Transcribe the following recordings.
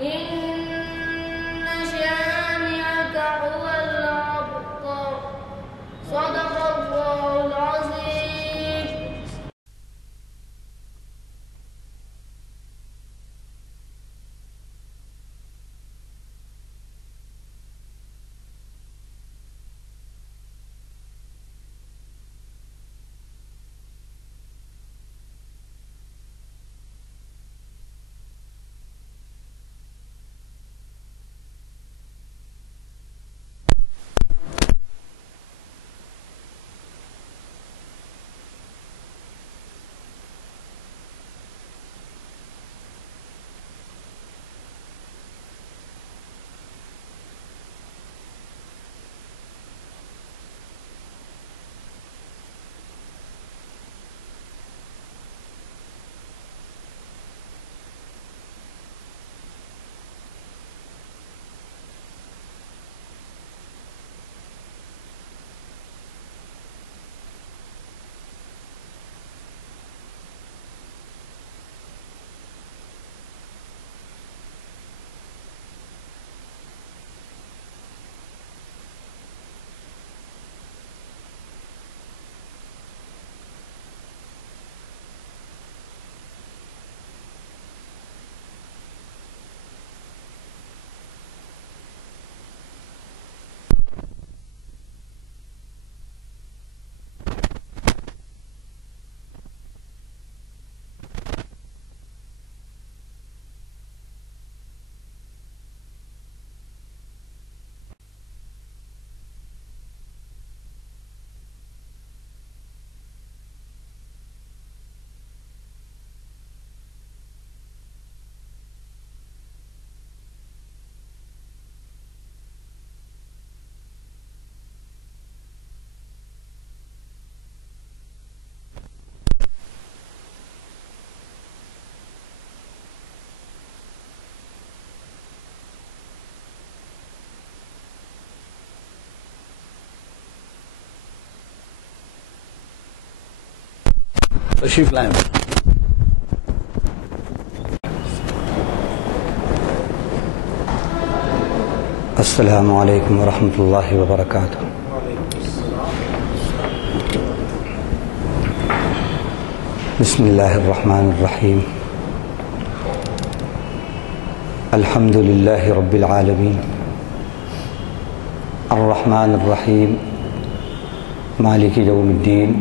إن شانئك هو الأبتر. صدق الله العظيم. تشریف لائیں. السلام علیکم ورحمۃ اللہ وبرکاتہ. بسم اللہ الرحمن الرحیم. الحمد للہ رب العالمین الرحمن الرحیم مالک یوم الدین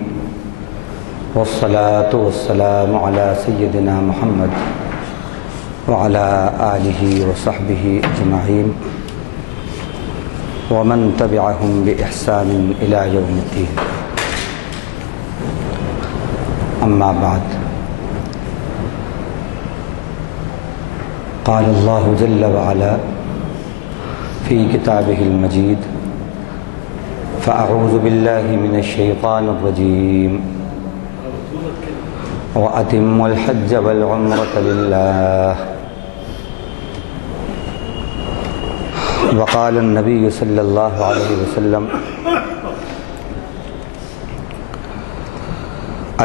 والصلاة والسلام على سيدنا محمد وعلى آله وصحبه أجمعين ومن تبعهم بإحسان إلى يوم الدين. أما بعد، قال الله جل وعلا في كتابه المجيد: فأعوذ بالله من الشيطان الرجيم وأتموا الحج والعمرة لله. وقال النبي صلى الله عليه وسلم: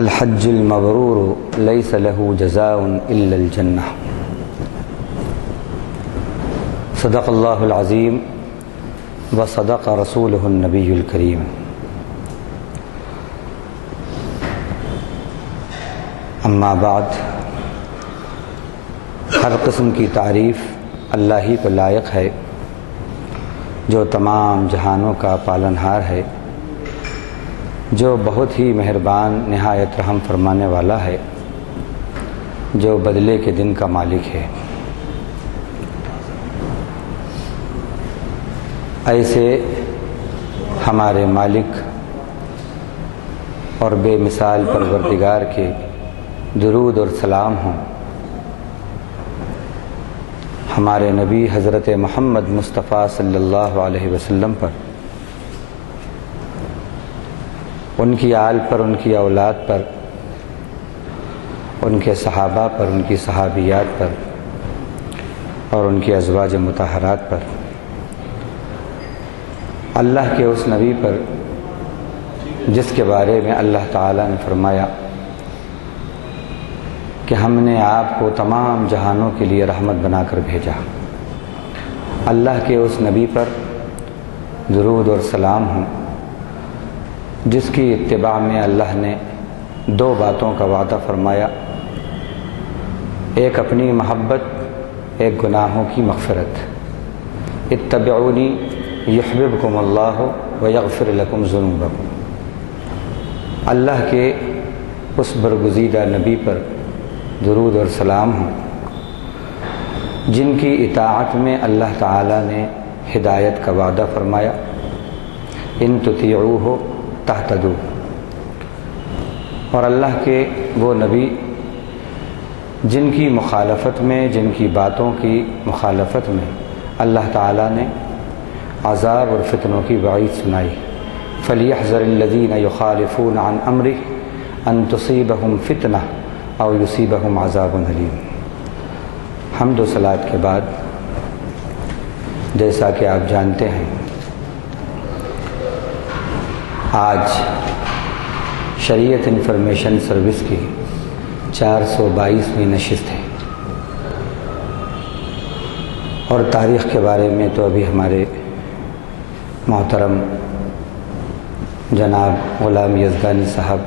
الحج المبرور ليس له جزاء إلا الجنة. صدق الله العظيم وصدق رسوله النبي الكريم. اما بعد، ہر قسم کی تعریف اللہ ہی کو لائق ہے جو تمام جہانوں کا پالنہار ہے، جو بہت ہی مہربان نہایت رحم فرمانے والا ہے، جو بدلے کے دن کا مالک ہے. ایسے ہمارے مالک اور بے مثال پروردگار کے درود اور سلام ہوں ہمارے نبی حضرت محمد مصطفیٰ صلی اللہ علیہ وسلم پر، ان کی آل پر، ان کی اولاد پر، ان کے صحابہ پر، ان کی صحابیات پر اور ان کی ازواج مطہرات پر، اللہ کے اس نبی پر جس کے بارے میں اللہ تعالیٰ نے فرمایا کہ ہم نے آپ کو تمام جہانوں کے لیے رحمت بنا کر بھیجا. اللہ کے اس نبی پر درود اور سلام ہوں جس کی اتباع میں اللہ نے دو باتوں کا وعدہ فرمایا، ایک اپنی محبت، ایک گناہوں کی مغفرت۔ اتبعونی یحببکم اللہ ویغفر لکم ذنوبکم۔ اللہ کے اس برگزیدہ نبی پر درود اور سلام ہوں جن کی اطاعت میں اللہ تعالیٰ نے ہدایت کا وعدہ فرمایا، ان تطیعوہ تہتدوا۔ اور اللہ کے وہ نبی جن کی مخالفت میں، جن کی باتوں کی مخالفت میں اللہ تعالیٰ نے عذاب اور فتنوں کی وعید سنائی۔ فَلْيَحْذَرِ الَّذِينَ يُخَالِفُونَ عَنْ أَمْرِهِ أَن تُصِيبَهُمْ فِتْنَةٌ أَوْ يُصِيبَهُمْ عَذَابٌ أَلِيمٌ۔ حمد و صلوات کے بعد جیسا کہ آپ جانتے ہیں، آج شریعت انفارمیشن سروس کی 422ویں نشست ہے، اور تاریخ کے بارے میں تو ابھی ہمارے محترم جناب غلام یزدانی صاحب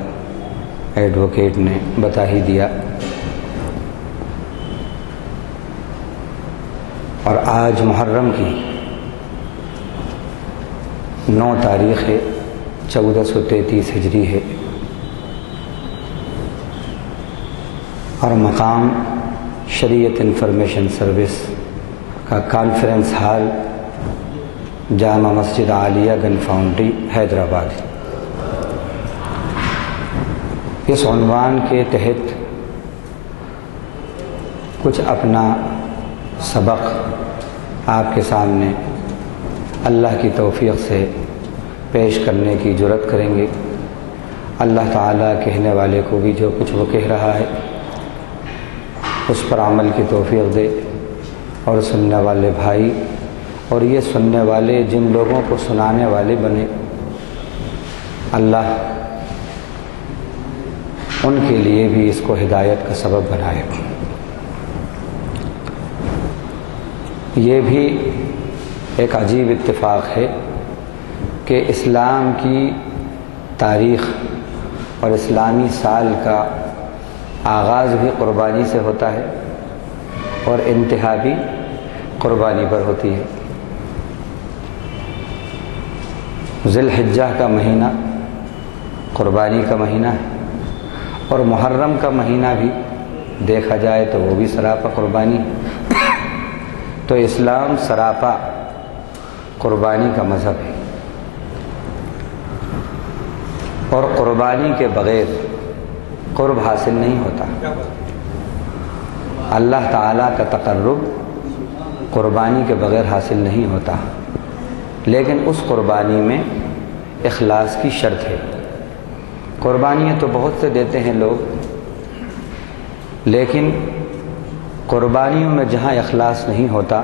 ایڈوکیٹ نے بتا ہی دیا، اور آج محرم کی 9 تاریخ ہے، 1433 ہجری ہے، اور مقام شریعت انفارمیشن سروس کا کانفرنس ہال جامع مسجد عالیہ گن فاؤنڈری حیدرآباد۔ اس عنوان کے تحت کچھ اپنا سبق آپ کے سامنے اللہ کی توفیق سے پیش کرنے کی جرات کریں گے۔ اللہ تعالیٰ کہنے والے کو بھی جو کچھ وہ کہہ رہا ہے اس پر عمل کی توفیق دے، اور سننے والے بھائی اور یہ سننے والے جن لوگوں کو سنانے والے بنے، اللہ ان کے لیے بھی اس کو ہدایت کا سبب بنائے۔ یہ بھی ایک عجیب اتفاق ہے کہ اسلام کی تاریخ اور اسلامی سال کا آغاز بھی قربانی سے ہوتا ہے اور انتہا بھی قربانی پر ہوتی ہے۔ ذی الحجہ کا مہینہ قربانی کا مہینہ ہے، اور محرم کا مہینہ بھی دیکھا جائے تو وہ بھی سراپا قربانی ہے۔ تو اسلام سراپا قربانی کا مذہب ہے، اور قربانی کے بغیر قرب حاصل نہیں ہوتا۔ اللہ تعالیٰ کا تقرب قربانی کے بغیر حاصل نہیں ہوتا، لیکن اس قربانی میں اخلاص کی شرط ہے۔ قربانیاں تو بہت سے دیتے ہیں لوگ، لیکن قربانیوں میں جہاں اخلاص نہیں ہوتا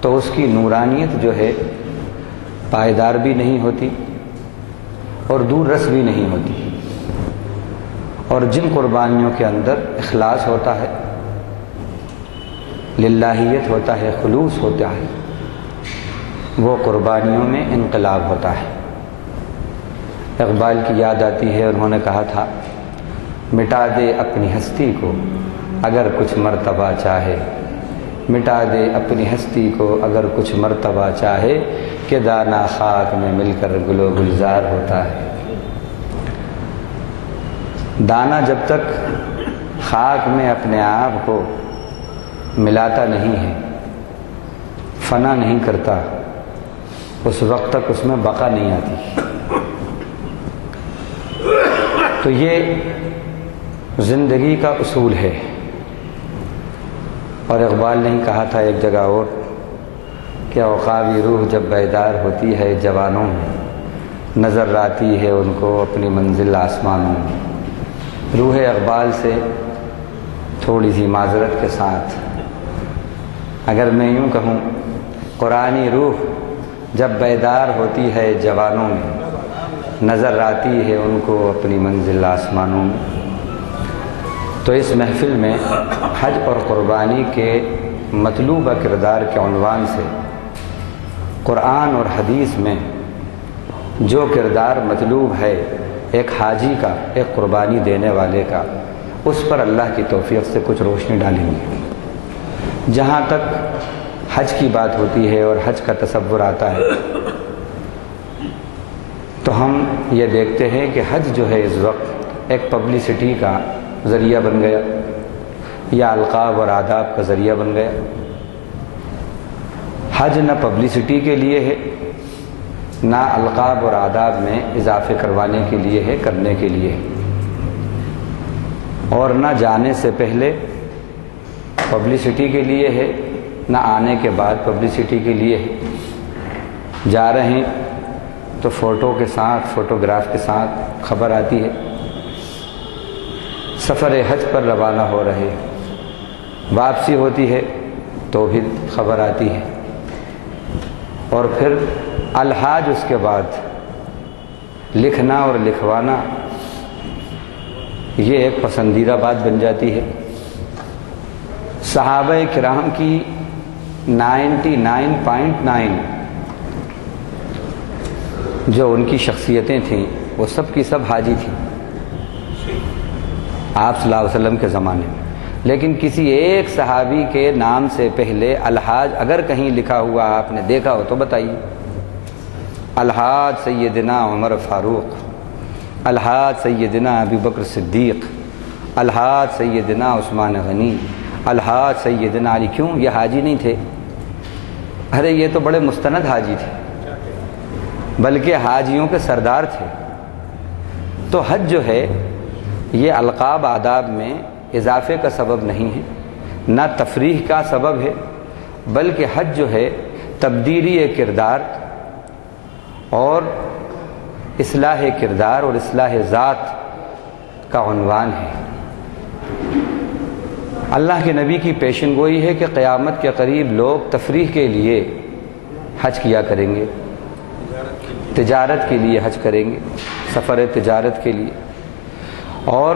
تو اس کی نورانیت جو ہے پائیدار بھی نہیں ہوتی اور دور رس بھی نہیں ہوتی۔ اور جن قربانیوں کے اندر اخلاص ہوتا ہے، للہیت ہوتا ہے، خلوص ہوتا ہے، وہ قربانیوں میں انقلاب ہوتا ہے۔ اقبال کی یاد آتی ہے، انہوں نے کہا تھا، مٹا دے اپنی ہستی کو اگر کچھ مرتبہ چاہے، مٹا دے اپنی ہستی کو اگر کچھ مرتبہ چاہے، کہ دانہ خاک میں مل کر گل و گلزار ہوتا ہے۔ دانہ جب تک خاک میں اپنے آپ کو ملاتا نہیں ہے، فنا نہیں کرتا، اس وقت تک اس میں بقا نہیں آتی۔ تو یہ زندگی کا اصول ہے۔ اور اقبال نے کہا تھا ایک جگہ اور کہ عقابی روح جب بیدار ہوتی ہے جوانوں میں، نظر آتی ہے ان کو اپنی منزل آسمانوں میں۔ روح اقبال سے تھوڑی سی معذرت کے ساتھ اگر میں یوں کہوں، قرآنی روح جب بیدار ہوتی ہے جوانوں میں، نظر آتی ہے ان کو اپنی منزل آسمانوں میں۔ تو اس محفل میں حج اور قربانی کے مطلوبہ کردار کے عنوان سے قرآن اور حدیث میں جو کردار مطلوب ہے ایک حاجی کا، ایک قربانی دینے والے کا، اس پر اللہ کی توفیق سے کچھ روشنی ڈالیں گے۔ جہاں تک حج کی بات ہوتی ہے اور حج کا تصور آتا ہے تو ہم یہ دیکھتے ہیں کہ حج جو ہے اس وقت ایک پبلسٹی کا ذریعہ بن گیا یا القاب اور آداب کا ذریعہ بن گیا۔ حج نہ پبلسٹی کے لیے ہے، نہ القاب اور آداب میں اضافے کروانے کے لیے ہے، کرنے کے لیے ہے، اور نہ جانے سے پہلے پبلسٹی کے لیے ہے، نہ آنے کے بعد پبلسٹی کے لیے ہے۔ جا رہے ہیں تو فوٹو کے ساتھ، فوٹوگراف کے ساتھ خبر آتی ہے، سفر حج پر روانہ ہو رہے ہیں، واپسی ہوتی ہے تو بھی خبر آتی ہے، اور پھر الحاج اس کے بعد لکھنا اور لکھوانا یہ ایک پسندیدہ بات بن جاتی ہے۔ صحابہ کرام کی 99.9 جو ان کی شخصیتیں تھیں وہ سب کی سب حاجی تھیں آپ صلی اللہ علیہ وسلم کے زمانے میں، لیکن کسی ایک صحابی کے نام سے پہلے الحاج اگر کہیں لکھا ہوا آپ نے دیکھا ہو تو بتائیے۔ الحاج سیدنا عمر فاروق، الحاج سیدنا ابو بکر صدیق، الحاج سیدنا عثمان غنی، الحاج سیدنا علی۔ کیوں؟ یہ حاجی نہیں تھے؟ ارے یہ تو بڑے مستند حاجی تھے، بلکہ حاجیوں کے سردار تھے۔ تو حج جو ہے یہ القاب آداب میں اضافے کا سبب نہیں ہے، نہ تفریح کا سبب ہے، بلکہ حج جو ہے تبدیلی کردار اور اصلاح کردار اور اصلاح ذات کا عنوان ہے۔ اللہ کے نبی کی پیشن گوئی ہے کہ قیامت کے قریب لوگ تفریح کے لیے حج کیا کریں گے، تجارت کے لیے حج کریں گے، سفر تجارت کے لیے، اور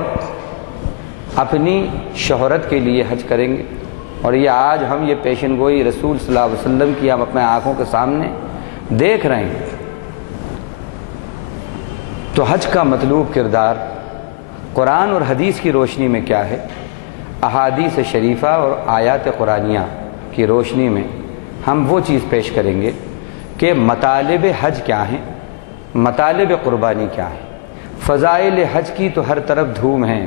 اپنی شہرت کے لیے حج کریں گے۔ اور یہ آج ہم یہ پیشن گوئی رسول صلی اللہ علیہ وسلم کی ہم اپنے آنکھوں کے سامنے دیکھ رہے ہیں۔ تو حج کا مطلوب کردار قرآن اور حدیث کی روشنی میں کیا ہے؟ احادیث شریفہ اور آیات قرآنیہ کی روشنی میں ہم وہ چیز پیش کریں گے کہ مطالب حج کیا ہیں، مطالب قربانی کیا ہے۔ فضائل حج کی تو ہر طرف دھوم ہے،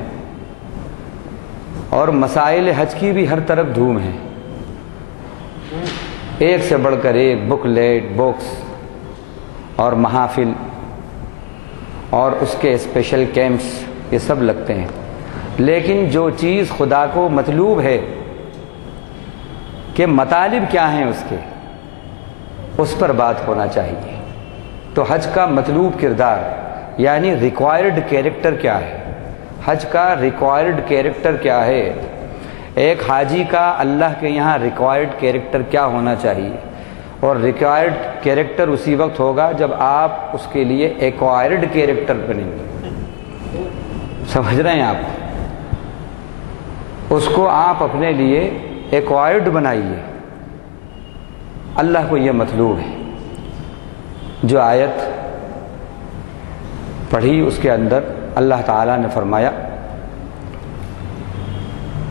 اور مسائل حج کی بھی ہر طرف دھوم ہے، ایک سے بڑھ کر ایک بک لیٹ، بکس اور محافل اور اس کے اسپیشل کیمپس یہ سب لگتے ہیں، لیکن جو چیز خدا کو مطلوب ہے کہ مطالب کیا ہیں اس کے، اس پر بات ہونا چاہیے۔ تو حج کا مطلوب کردار یعنی ریکوائرڈ کیریکٹر کیا ہے، حج کا ریکوائرڈ کیریکٹر کیا ہے، ایک حاجی کا اللہ کے یہاں ریکوائرڈ کیریکٹر کیا ہونا چاہیے، اور ریکوائرڈ کیریکٹر اسی وقت ہوگا جب آپ اس کے لیے ایکوائرڈ کیریکٹر بنیں گے۔ سمجھ رہے ہیں آپ؟ اس کو آپ اپنے لیے ایکوائرڈ بنائیے۔ اللہ کو یہ مطلوب ہے۔ جو آیت پڑھی اس کے اندر اللہ تعالیٰ نے فرمایا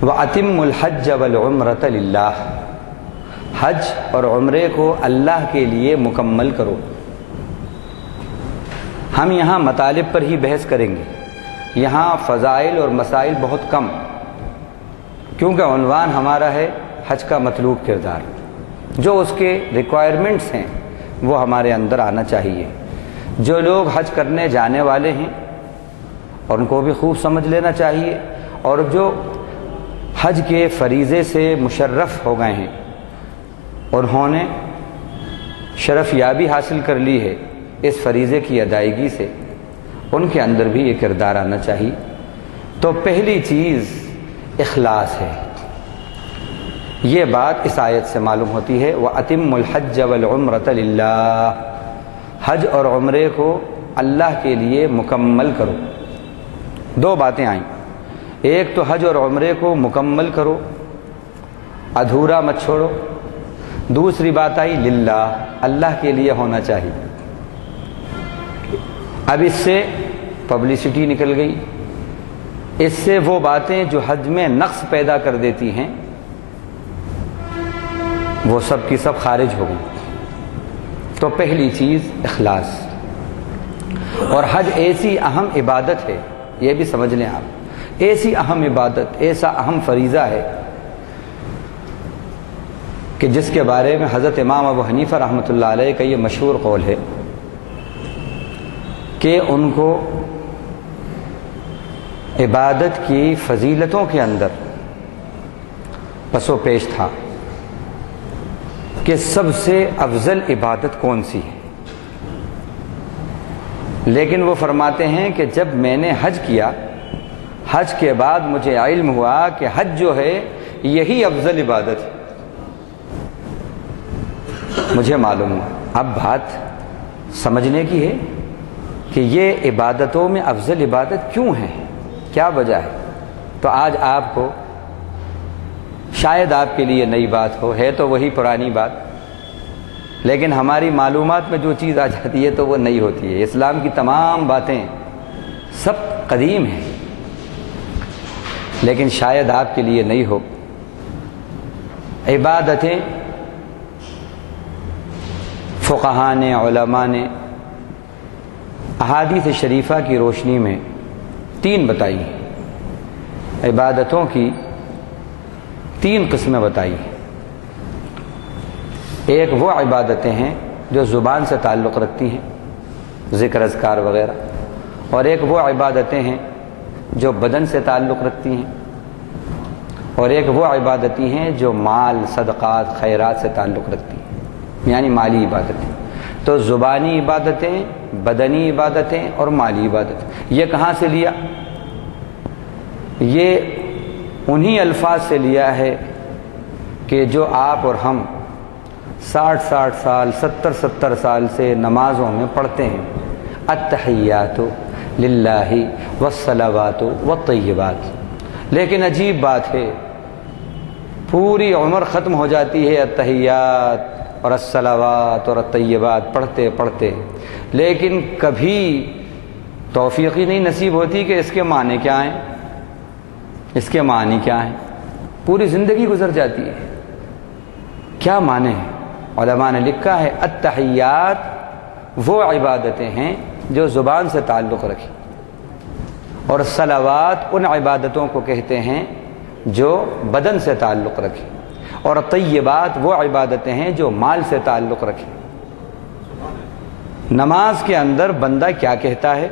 وَأَتِمُّ الْحَجَّ وَالْعُمْرَةَ لِلَّهِ، حج اور عمرے کو اللہ کے لیے مکمل کرو۔ ہم یہاں مطالب پر ہی بحث کریں گے، یہاں فضائل اور مسائل بہت کم، کیونکہ عنوان ہمارا ہے حج کا مطلوب کردار۔ جو اس کے ریکوائرمنٹس ہیں وہ ہمارے اندر آنا چاہیے۔ جو لوگ حج کرنے جانے والے ہیں ان کو بھی خوب سمجھ لینا چاہیے، اور جو حج کے فریضے سے مشرف ہو گئے ہیں، انہوں نے شرف یابی حاصل کر لی ہے اس فریضے کی ادائیگی سے، ان کے اندر بھی یہ کردار آنا چاہیے۔ تو پہلی چیز اخلاص ہے۔ یہ بات اس آیت سے معلوم ہوتی ہے وَأَتِمُّ الْحَجَّ وَالْعُمْرَةَ لِلَّهِ، حج اور عمرے کو اللہ کے لیے مکمل کرو۔ دو باتیں آئیں، ایک تو حج اور عمرے کو مکمل کرو، ادھورا مت چھوڑو، دوسری بات آئی للہ، اللہ کے لیے ہونا چاہیے۔ اب اس سے پبلسٹی نکل گئی، اس سے وہ باتیں جو حج میں نقص پیدا کر دیتی ہیں وہ سب کی سب خارج ہو گئی۔ تو پہلی چیز اخلاص، اور حج ایسی اہم عبادت ہے، یہ بھی سمجھ لیں آپ، ایسی اہم عبادت، ایسا اہم فریضہ ہے کہ جس کے بارے میں حضرت امام ابو حنیفہ رحمۃ اللہ علیہ کا یہ مشہور قول ہے کہ ان کو عبادت کی فضیلتوں کے اندر پس و پیش تھا کہ سب سے افضل عبادت کون سی ہے، لیکن وہ فرماتے ہیں کہ جب میں نے حج کیا، حج کے بعد مجھے علم ہوا کہ حج جو ہے یہی افضل عبادت ہے، مجھے معلوم ہوا۔ اب بات سمجھنے کی ہے کہ یہ عبادتوں میں افضل عبادت کیوں ہے، کیا وجہ ہے۔ تو آج آپ کو شاید آپ کے لیے نئی بات ہو، ہے تو وہی پرانی بات، لیکن ہماری معلومات میں جو چیز آ جاتی ہے تو وہ نئی ہوتی ہے۔ اسلام کی تمام باتیں سب قدیم ہیں، لیکن شاید آپ کے لیے نئی ہو۔ عبادتیں فقہاء نے، علماء نے احادیث شریفہ کی روشنی میں 3 بتائی ہیں، عبادتوں کی 3 قسمیں بتائی ہیں۔ ایک وہ عبادتیں ہیں جو زبان سے تعلق رکھتی ہیں، ذکر اذکار وغیرہ، اور ایک وہ عبادتیں ہیں جو بدن سے تعلق رکھتی ہیں، اور ایک وہ عبادتیں ہیں جو مال، صدقات، خیرات سے تعلق رکھتی ہیں، یعنی مالی عبادتیں۔ تو زبانی عبادتیں، بدنی عبادتیں اور مالی عبادتیں، یہ کہاں سے لیا؟ یہ انہی الفاظ سے لیا ہے کہ جو آپ اور ہم 60 سال، 70 سال سے نمازوں میں پڑھتے ہیں، التحیات للہ والصلوات والطیبات۔ لیکن عجیب بات ہے، پوری عمر ختم ہو جاتی ہے التحیات اور الصلوات اور الطیبات پڑھتے پڑھتے، لیکن کبھی توفیق ہی نہیں نصیب ہوتی کہ اس کے معنی کیا ہیں، اس کے معنی کیا ہیں۔ پوری زندگی گزر جاتی ہے، کیا معنی ہے؟ علماء نے لکھا ہے التحیات وہ عبادتیں ہیں جو زبان سے تعلق رکھیں، اور صلوات ان عبادتوں کو کہتے ہیں جو بدن سے تعلق رکھیں، اور طیبات وہ عبادتیں ہیں جو مال سے تعلق رکھیں۔ نماز کے اندر بندہ کیا کہتا ہے؟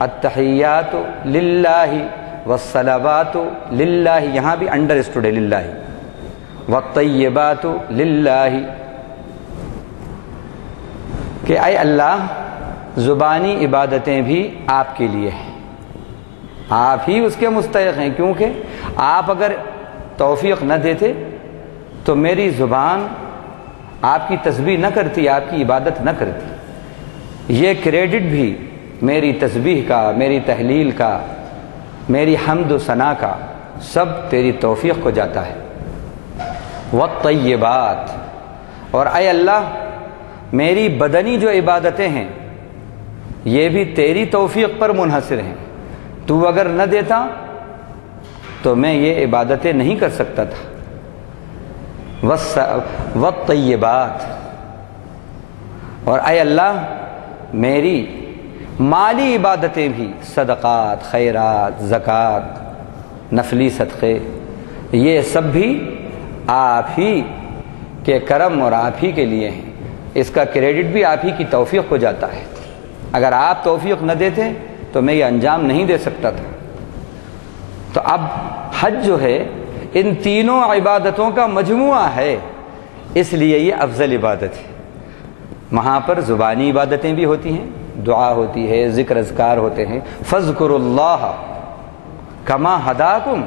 التحیات للہ والصلوات للہ، یہاں بھی انڈر اسٹوڈ ہے للہ، والطیبات للہ، کہ اے اللہ زبانی عبادتیں بھی آپ کے لیے ہیں، آپ ہی اس کے مستحق ہیں، کیونکہ آپ اگر توفیق نہ دیتے تو میری زبان آپ کی تسبیح نہ کرتی، آپ کی عبادت نہ کرتی۔ یہ کریڈٹ بھی میری تسبیح کا، میری تحلیل کا، میری حمد و ثنا کا سب تیری توفیق کو جاتا ہے۔ والطیبات، اور اے اللہ میری بدنی جو عبادتیں ہیں یہ بھی تیری توفیق پر منحصر ہیں، تو اگر نہ دیتا تو میں یہ عبادتیں نہیں کر سکتا تھا۔ والطیبات، اور اے اللہ میری مالی عبادتیں بھی، صدقات، خیرات، زکوٰۃ، نفلی صدقے، یہ سب بھی آپ ہی کے کرم اور آپ ہی کے لیے ہیں، اس کا کریڈٹ بھی آپ ہی کی توفیق کو جاتا ہے۔ اگر آپ توفیق نہ دیتے تو میں یہ انجام نہیں دے سکتا تھا۔ تو اب حج جو ہے ان تینوں عبادتوں کا مجموعہ ہے، اس لیے یہ افضل عبادت ہے۔ وہاں پر زبانی عبادتیں بھی ہوتی ہیں، دعا ہوتی ہے، ذکر اذکار ہوتے ہیں، فاذکروا اللہ کما ہداکم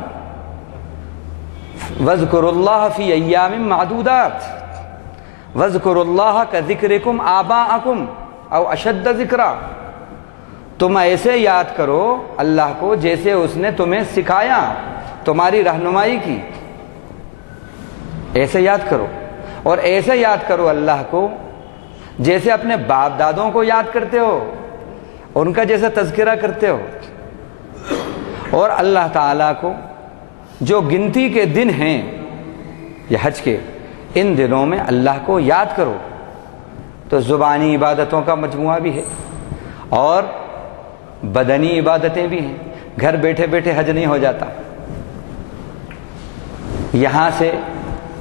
واذکروا اللہ فی ایام معدودات واذکروا اللہ کذکرکم آباءکم او اشد ذکرا۔ تم ایسے یاد کرو اللہ کو جیسے اس نے تمہیں سکھایا، تمہاری رہنمائی کی، ایسے یاد کرو۔ اور ایسے یاد کرو اللہ کو جیسے اپنے باپ دادوں کو یاد کرتے ہو، ان کا جیسا تذکرہ کرتے ہو. اور اللہ تعالیٰ کو جو گنتی کے دن ہیں یہ حج کے، ان دنوں میں اللہ کو یاد کرو. تو زبانی عبادتوں کا مجموعہ بھی ہے اور بدنی عبادتیں بھی ہیں. گھر بیٹھے بیٹھے حج نہیں ہو جاتا. یہاں سے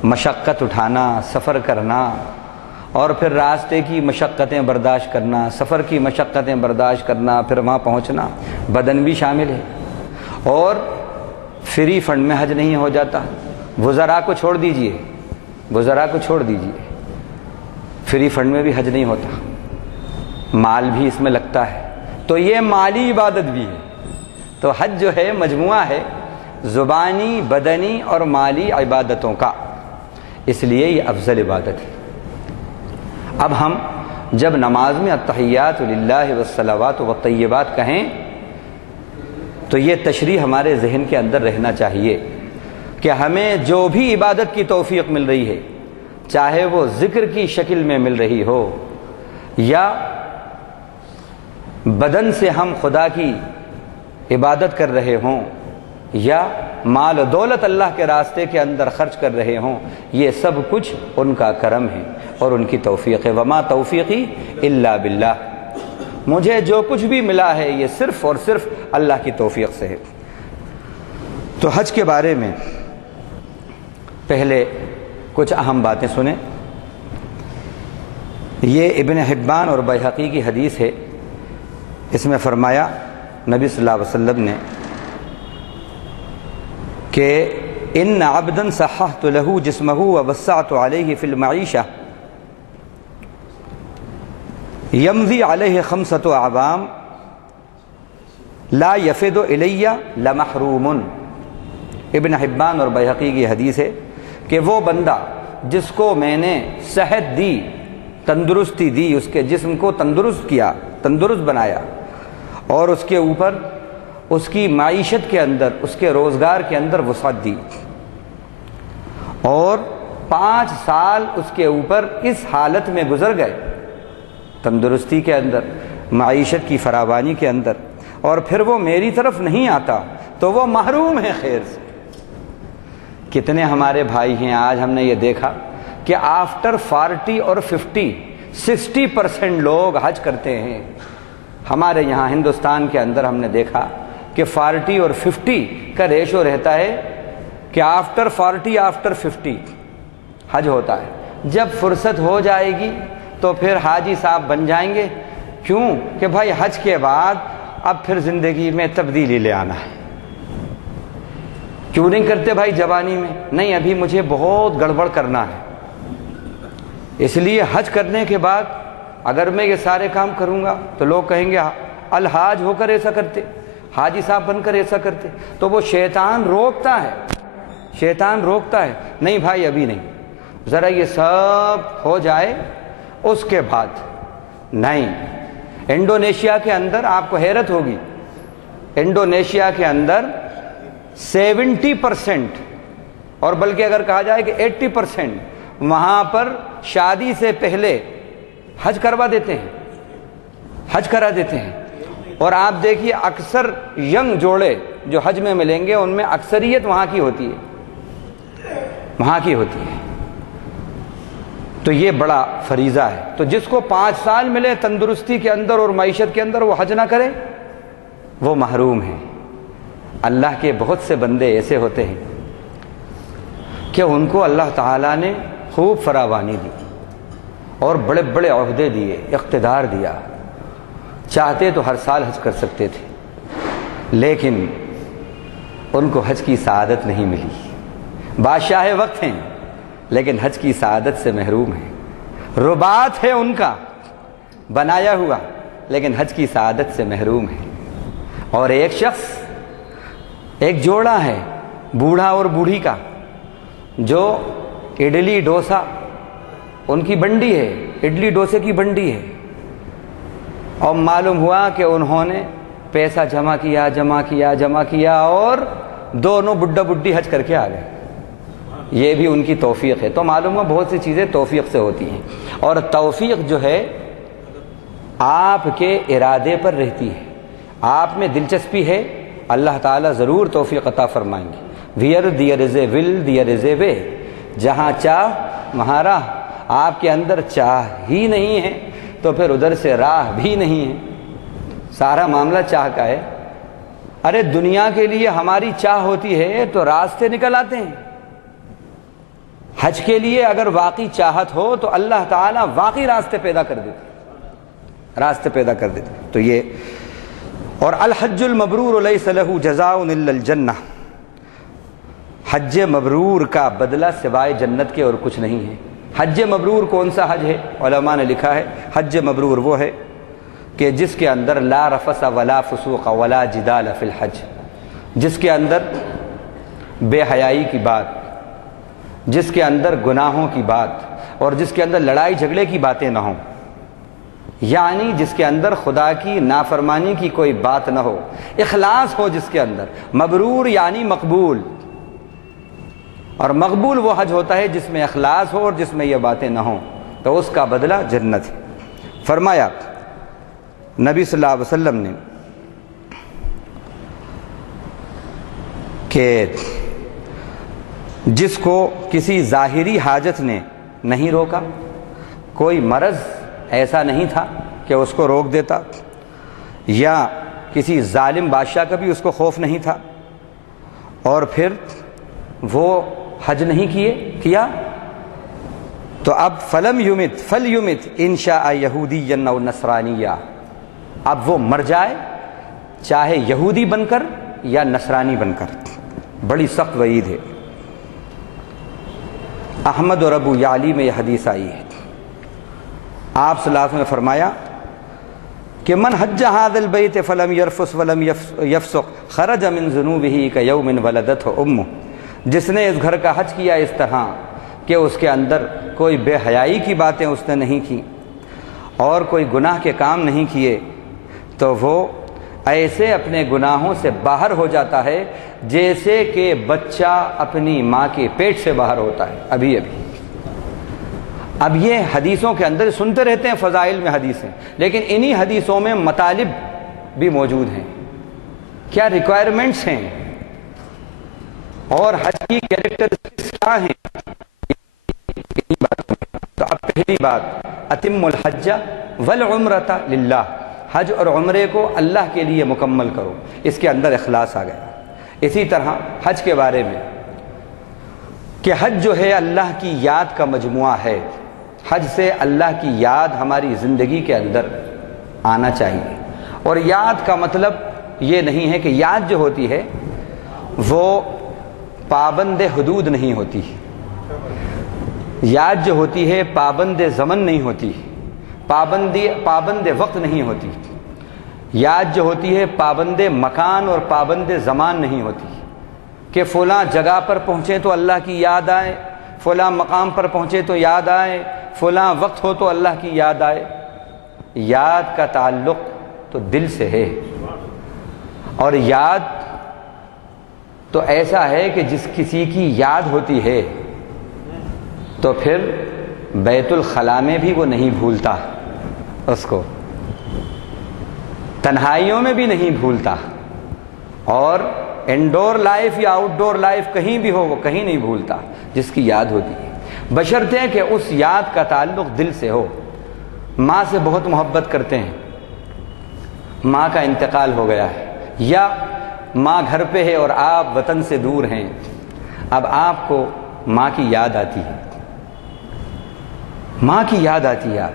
مشقت اٹھانا، سفر کرنا، اور پھر راستے کی مشقتیں برداشت کرنا، سفر کی مشقتیں برداشت کرنا، پھر وہاں پہنچنا، بدن بھی شامل ہے. اور فری فنڈ میں حج نہیں ہو جاتا. وزراء کو چھوڑ دیجئے، وزراء کو چھوڑ دیجئے، فری فنڈ میں بھی حج نہیں ہوتا، مال بھی اس میں لگتا ہے. تو یہ مالی عبادت بھی ہے. تو حج جو ہے مجموعہ ہے زبانی، بدنی اور مالی عبادتوں کا، اس لیے یہ افضل عبادت ہے. اب ہم جب نماز میں التحیات للہ والصلوات والطیبات کہیں تو یہ تشریح ہمارے ذہن کے اندر رہنا چاہیے کہ ہمیں جو بھی عبادت کی توفیق مل رہی ہے، چاہے وہ ذکر کی شکل میں مل رہی ہو یا بدن سے ہم خدا کی عبادت کر رہے ہوں یا مال و دولت اللہ کے راستے کے اندر خرچ کر رہے ہوں، یہ سب کچھ ان کا کرم ہے اور ان کی توفیق ہے. وما توفیقی الا باللہ، مجھے جو کچھ بھی ملا ہے یہ صرف اور صرف اللہ کی توفیق سے ہے. تو حج کے بارے میں پہلے کچھ اہم باتیں سنیں. یہ ابن حبان اور بیہقی کی حدیث ہے. اس میں فرمایا نبی صلی اللہ علیہ وسلم نے کہ ان عبدا صححت له جسمه ووسعت عليه في المعيشة يمضي عليه 5 أعوام لا يفد إلي لمحروم. ابن حبان اور بیہقی کی حدیث ہے کہ وہ بندہ جس کو میں نے صحت دی، تندرستی دی، اس کے جسم کو تندرست کیا، تندرست بنایا، اور اس کے اوپر اس کی معیشت کے اندر، اس کے روزگار کے اندر وسعت دی، اور 5 سال اس کے اوپر اس حالت میں گزر گئے، تندرستی کے اندر، معیشت کی فراوانی کے اندر، اور پھر وہ میری طرف نہیں آتا تو وہ محروم ہے خیر سے. کتنے ہمارے بھائی ہیں آج ہم نے یہ دیکھا کہ آفٹر 40 اور 50 60% لوگ حج کرتے ہیں. ہمارے یہاں ہندوستان کے اندر ہم نے دیکھا کہ 40 اور 50 کا ریشو رہتا ہے کہ آفٹر 40 آفٹر 50 حج ہوتا ہے. جب فرصت ہو جائے گی تو پھر حاجی صاحب بن جائیں گے. کیوں کہ بھائی حج کے بعد اب پھر زندگی میں تبدیلی لے آنا ہے. کیوں نہیں کرتے بھائی جوانی میں؟ نہیں، ابھی مجھے بہت گڑبڑ کرنا ہے. اس لیے حج کرنے کے بعد اگر میں یہ سارے کام کروں گا تو لوگ کہیں گے الحاج ہو کر ایسا کرتے، حاجی صاحب بن کر ایسا کرتے. تو وہ شیطان روکتا ہے، شیطان روکتا ہے. نہیں بھائی ابھی نہیں، ذرا یہ سب ہو جائے اس کے بعد. نہیں، انڈونیشیا کے اندر آپ کو حیرت ہوگی، انڈونیشیا کے اندر 70% اور بلکہ اگر کہا جائے کہ 80% وہاں پر شادی سے پہلے حج کروا دیتے ہیں، حج کرا دیتے ہیں. اور آپ دیکھیے اکثر ینگ جوڑے جو حج میں ملیں گے ان میں اکثریت وہاں کی ہوتی ہے، وہاں کی ہوتی ہے. تو یہ بڑا فریضہ ہے. تو جس کو 5 سال ملے تندرستی کے اندر اور معیشت کے اندر وہ حج نہ کرے وہ محروم ہے. اللہ کے بہت سے بندے ایسے ہوتے ہیں کہ ان کو اللہ تعالیٰ نے خوب فراوانی دی اور بڑے بڑے عہدے دیے، اقتدار دیا. چاہتے تو ہر سال حج کر سکتے تھے لیکن ان کو حج کی سعادت نہیں ملی. بادشاہ وقت ہیں لیکن حج کی سعادت سے محروم ہیں. رباط ہے ان کا بنایا ہوا لیکن حج کی سعادت سے محروم ہے. اور ایک شخص، ایک جوڑا ہے بوڑھا اور بوڑھی کا، جو اڈلی ڈوسا ان کی بنڈی ہے، اڈلی ڈوسے کی بنڈی ہے، اور معلوم ہوا کہ انہوں نے پیسہ جمع کیا اور دونوں بڈھا بڈھی حج کر کے آ گئے. یہ بھی ان کی توفیق ہے۔ تو معلوم ہے بہت سی چیزیں توفیق سے ہوتی ہیں، اور توفیق جو ہے آپ کے ارادے پر رہتی ہے۔ آپ میں دلچسپی ہے، اللہ تعالیٰ ضرور توفیق عطا فرمائیں گے۔ Where there is a will there is a way, جہاں چاہ وہاں راہ۔ آپ کے اندر چاہ ہی نہیں ہے تو پھر ادھر سے راہ بھی نہیں ہے، سارا معاملہ چاہ کا ہے۔ ارے دنیا کے لیے ہماری چاہ ہوتی ہے تو راستے نکل آتے ہیں۔ حج کے لیے اگر واقعی چاہت ہو تو اللہ تعالیٰ واقعی راستے پیدا کر دیتے، راستے پیدا کر دیتے۔ تو یہ اور الحج المبرور لیس لہ جزاء الا الجنہ، حج مبرور کا بدلہ سوائے جنت کے اور کچھ نہیں ہے۔ حج مبرور کون سا حج ہے؟ علماء نے لکھا ہے حج مبرور وہ ہے کہ جس کے اندر لا رفث ولا فسوق ولا جدال فی الحج، جس کے اندر بے حیائی کی بات، جس کے اندر گناہوں کی بات، اور جس کے اندر لڑائی جھگڑے کی باتیں نہ ہوں، یعنی جس کے اندر خدا کی نافرمانی کی کوئی بات نہ ہو، اخلاص ہو جس کے اندر۔ مبرور یعنی مقبول، اور مقبول وہ حج ہوتا ہے جس میں اخلاص ہو اور جس میں یہ باتیں نہ ہوں، تو اس کا بدلہ جنت ہے۔ فرمایا نبی صلی اللہ علیہ وسلم نے کہ جس کو کسی ظاہری حاجت نے نہیں روکا، کوئی مرض ایسا نہیں تھا کہ اس کو روک دیتا، یا کسی ظالم بادشاہ کا بھی اس کو خوف نہیں تھا، اور پھر وہ حج نہیں کیا تو اب فلیمت ان شاء یہودیا او نصرانیہ، اب وہ مر جائے چاہے یہودی بن کر یا نصرانی بن کر۔ بڑی سخت وعید ہے۔ احمد اور ابو یعلی میں یہ حدیث آئی ہے، آپ صلی اللہ علیہ وسلم نے فرمایا کہ من حج هذا البیت فلم یرفث ولم یفسق خرج من ذنوبه کیوم ولدته امه، جس نے اس گھر کا حج کیا اس طرح کہ اس کے اندر کوئی بے حیائی کی باتیں اس نے نہیں کی اور کوئی گناہ کے کام نہیں کیے، تو وہ ایسے اپنے گناہوں سے باہر ہو جاتا ہے جیسے کہ بچہ اپنی ماں کے پیٹ سے باہر ہوتا ہے ابھی۔ اب یہ حدیثوں کے اندر سنتے رہتے ہیں فضائل میں حدیثیں، لیکن انہی حدیثوں میں مطالب بھی موجود ہیں، کیا ریکوائرمنٹس ہیں اور حج کی کیریکٹرسٹکس کیا ہیں۔ تو اب پہلی بات، اتم الحج والعمرۃ للہ، حج اور عمرے کو اللہ کے لیے مکمل کرو، اس کے اندر اخلاص آ گیا۔ اسی طرح حج کے بارے میں کہ حج جو ہے اللہ کی یاد کا مجموعہ ہے، حج سے اللہ کی یاد ہماری زندگی کے اندر آنا چاہیے۔ اور یاد کا مطلب یہ نہیں ہے کہ یاد جو ہوتی ہے وہ پابند حدود نہیں ہوتی، یاد جو ہوتی ہے پابند زمن نہیں ہوتی، پابند وقت نہیں ہوتی، یاد جو ہوتی ہے پابند مکان اور پابند زمان نہیں ہوتی کہ فلاں جگہ پر پہنچے تو اللہ کی یاد آئے، فلاں مقام پر پہنچے تو یاد آئے، فلاں وقت ہو تو اللہ کی یاد آئے۔ یاد کا تعلق تو دل سے ہے، اور یاد تو ایسا ہے کہ جس کسی کی یاد ہوتی ہے تو پھر بیت الخلاء میں بھی وہ نہیں بھولتا، اس کو تنہائیوں میں بھی نہیں بھولتا، اور انڈور لائف یا آؤٹ ڈور لائف کہیں بھی ہو وہ کہیں نہیں بھولتا جس کی یاد ہوتی ہے، بشرطے کہ اس یاد کا تعلق دل سے ہو۔ ماں سے بہت محبت کرتے ہیں، ماں کا انتقال ہو گیا ہے، یا ماں گھر پہ ہے اور آپ وطن سے دور ہیں، اب آپ کو ماں کی یاد آتی ہے، ماں کی یاد آتی ہے، آپ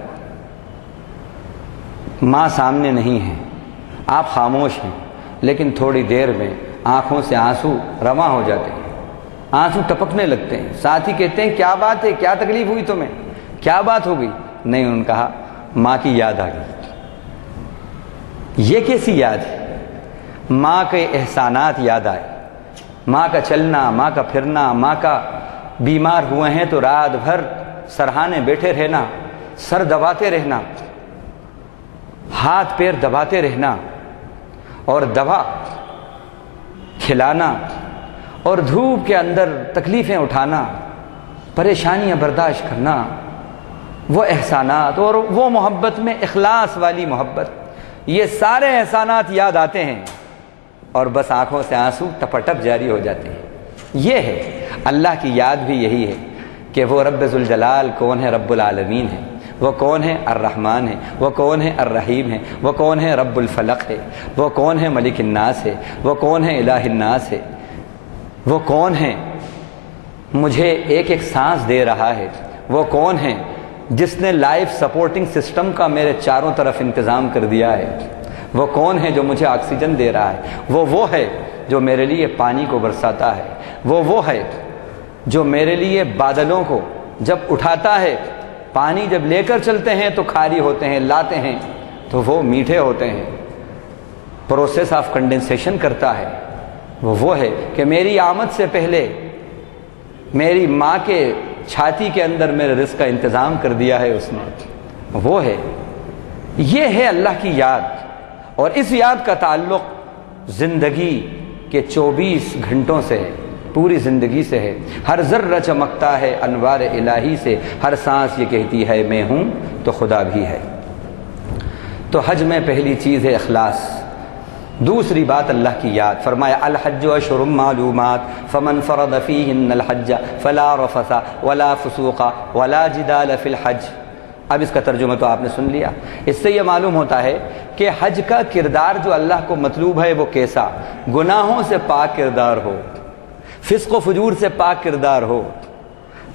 ماں سامنے نہیں ہے، آپ خاموش ہیں، لیکن تھوڑی دیر میں آنکھوں سے آنسو رواں ہو جاتے ہیں، آنسو ٹپکنے لگتے ہیں، ساتھی کہتے ہیں کیا بات ہے، کیا تکلیف ہوئی تمہیں، کیا بات ہو گئی؟ نہیں، انہوں نے کہا ماں کی یاد آ گئی۔ یہ کیسی یاد ہے؟ ماں کے احسانات یاد آئے، ماں کا چلنا، ماں کا پھرنا، ماں کا بیمار ہوئے ہیں تو رات بھر سرہانے بیٹھے رہنا، سر دباتے رہنا، ہاتھ پیر دباتے رہنا، اور دوا کھلانا، اور دھوپ کے اندر تکلیفیں اٹھانا، پریشانیاں برداشت کرنا، وہ احسانات اور وہ محبت میں اخلاص والی محبت، یہ سارے احسانات یاد آتے ہیں اور بس آنکھوں سے آنسو ٹپٹپ جاری ہو جاتے ہیں۔ یہ ہے اللہ کی یاد بھی یہی ہے کہ وہ رب ذوالجلال کون ہے؟ رب العالمین ہے۔ وہ کون ہے؟ الرحمن ہے۔ وہ کون ہے؟ الرحیم ہے۔ وہ کون ہے؟ رب الفلق ہے۔ وہ کون ہے؟ ملک الناس ہے۔ وہ کون ہے؟ الہ الناس ہے۔ وہ کون ہے مجھے ایک ایک سانس دے رہا ہے؟ وہ کون ہے جس نے لائف سپورٹنگ سسٹم کا میرے چاروں طرف انتظام کر دیا ہے؟ وہ کون ہے جو مجھے آکسیجن دے رہا ہے؟ وہ ہے جو میرے لیے پانی کو برساتا ہے۔ وہ ہے جو میرے لیے بادلوں کو جب اٹھاتا ہے، پانی جب لے کر چلتے ہیں تو کھاری ہوتے ہیں، لاتے ہیں تو وہ میٹھے ہوتے ہیں، پروسیس آف کنڈنسیشن کرتا ہے۔ وہ ہے کہ میری آمد سے پہلے میری ماں کے چھاتی کے اندر میرے رزق کا انتظام کر دیا ہے اس نے۔ وہ ہے، یہ ہے اللہ کی یاد، اور اس یاد کا تعلق زندگی کے 24 گھنٹوں سے ہے، پوری زندگی سے ہے۔ ہر ذرہ چمکتا ہے انوار الہی سے، ہر سانس یہ کہتی ہے میں ہوں تو خدا بھی ہے۔ تو حج میں پہلی چیز ہے اخلاص، دوسری بات اللہ کی یاد۔ فرمایا الحج اشہر معلومات فمن فرض فیہن الحج فلا رفث ولا فسوق ولا جدال فی الحج۔ اب اس کا ترجمہ تو آپ نے سن لیا۔ اس سے یہ معلوم ہوتا ہے کہ حج کا کردار جو اللہ کو مطلوب ہے وہ کیسا؟ گناہوں سے پاک کردار ہو، فسق و فجور سے پاک کردار ہو،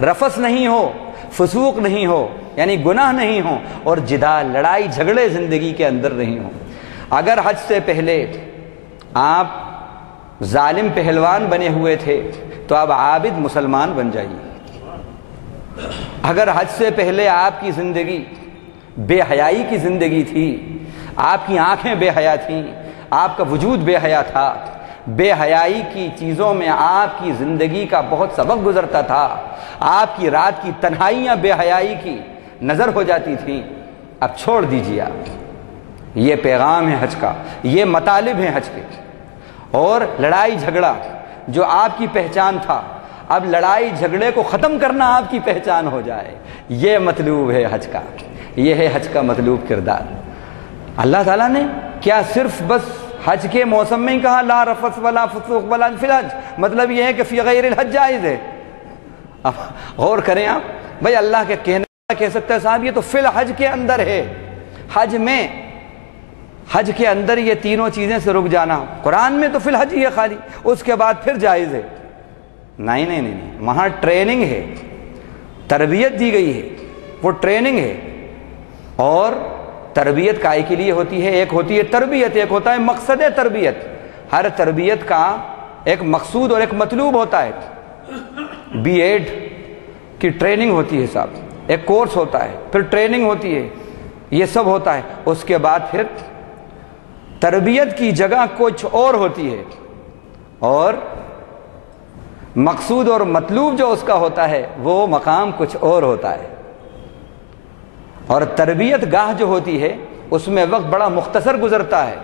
رفث نہیں ہو، فسوق نہیں ہو یعنی گناہ نہیں ہو، اور جدال لڑائی جھگڑے زندگی کے اندر نہیں ہو۔ اگر حج سے پہلے آپ ظالم پہلوان بنے ہوئے تھے تو اب عابد مسلمان بن جائیے۔ اگر حج سے پہلے آپ کی زندگی بے حیائی کی زندگی تھی، آپ کی آنکھیں بے حیا تھیں، آپ کا وجود بے حیا تھا، بے حیائی کی چیزوں میں آپ کی زندگی کا بہت سبق گزرتا تھا، آپ کی رات کی تنہائیاں بے حیائی کی نظر ہو جاتی تھیں، اب چھوڑ دیجیے آپ۔ یہ پیغام ہے حج کا، یہ مطالب ہیں حج کے۔ اور لڑائی جھگڑا جو آپ کی پہچان تھا، اب لڑائی جھگڑے کو ختم کرنا آپ کی پہچان ہو جائے، یہ مطلوب ہے حج کا، یہ ہے حج کا مطلوب کردار۔ اللہ تعالیٰ نے کیا صرف بس حج کے موسم میں ہی کہا لا رفث ولا فسوق ولا فی الحج؟ مطلب یہ ہے کہ فی غیر الحج جائز ہے؟ اب غور کریں آپ، بھائی اللہ کے کہنے کہہ سکتا ہے صاحب یہ تو فی الحج کے اندر ہے، حج کے اندر یہ تینوں چیزیں سے رک جانا، قرآن میں تو فی الحج ہی ہے خالی، اس کے بعد پھر جائز ہے؟ نہیں، وہاں ٹریننگ ہے، تربیت دی گئی ہے، وہ ٹریننگ ہے۔ اور تربیت کائے کے لیے ہوتی ہے؟ ایک ہوتی ہے تربیت، ایک ہوتا ہے مقصد تربیت۔ ہر تربیت کا ایک مقصود اور ایک مطلوب ہوتا ہے۔ بی ایڈ کی ٹریننگ ہوتی ہے صاحب، ایک کورس ہوتا ہے، پھر ٹریننگ ہوتی ہے، یہ سب ہوتا ہے، اس کے بعد پھر تربیت کی جگہ کچھ اور ہوتی ہے، اور مقصود اور مطلوب جو اس کا ہوتا ہے وہ مقام کچھ اور ہوتا ہے۔ اور تربیت گاہ جو ہوتی ہے اس میں وقت بڑا مختصر گزرتا ہے،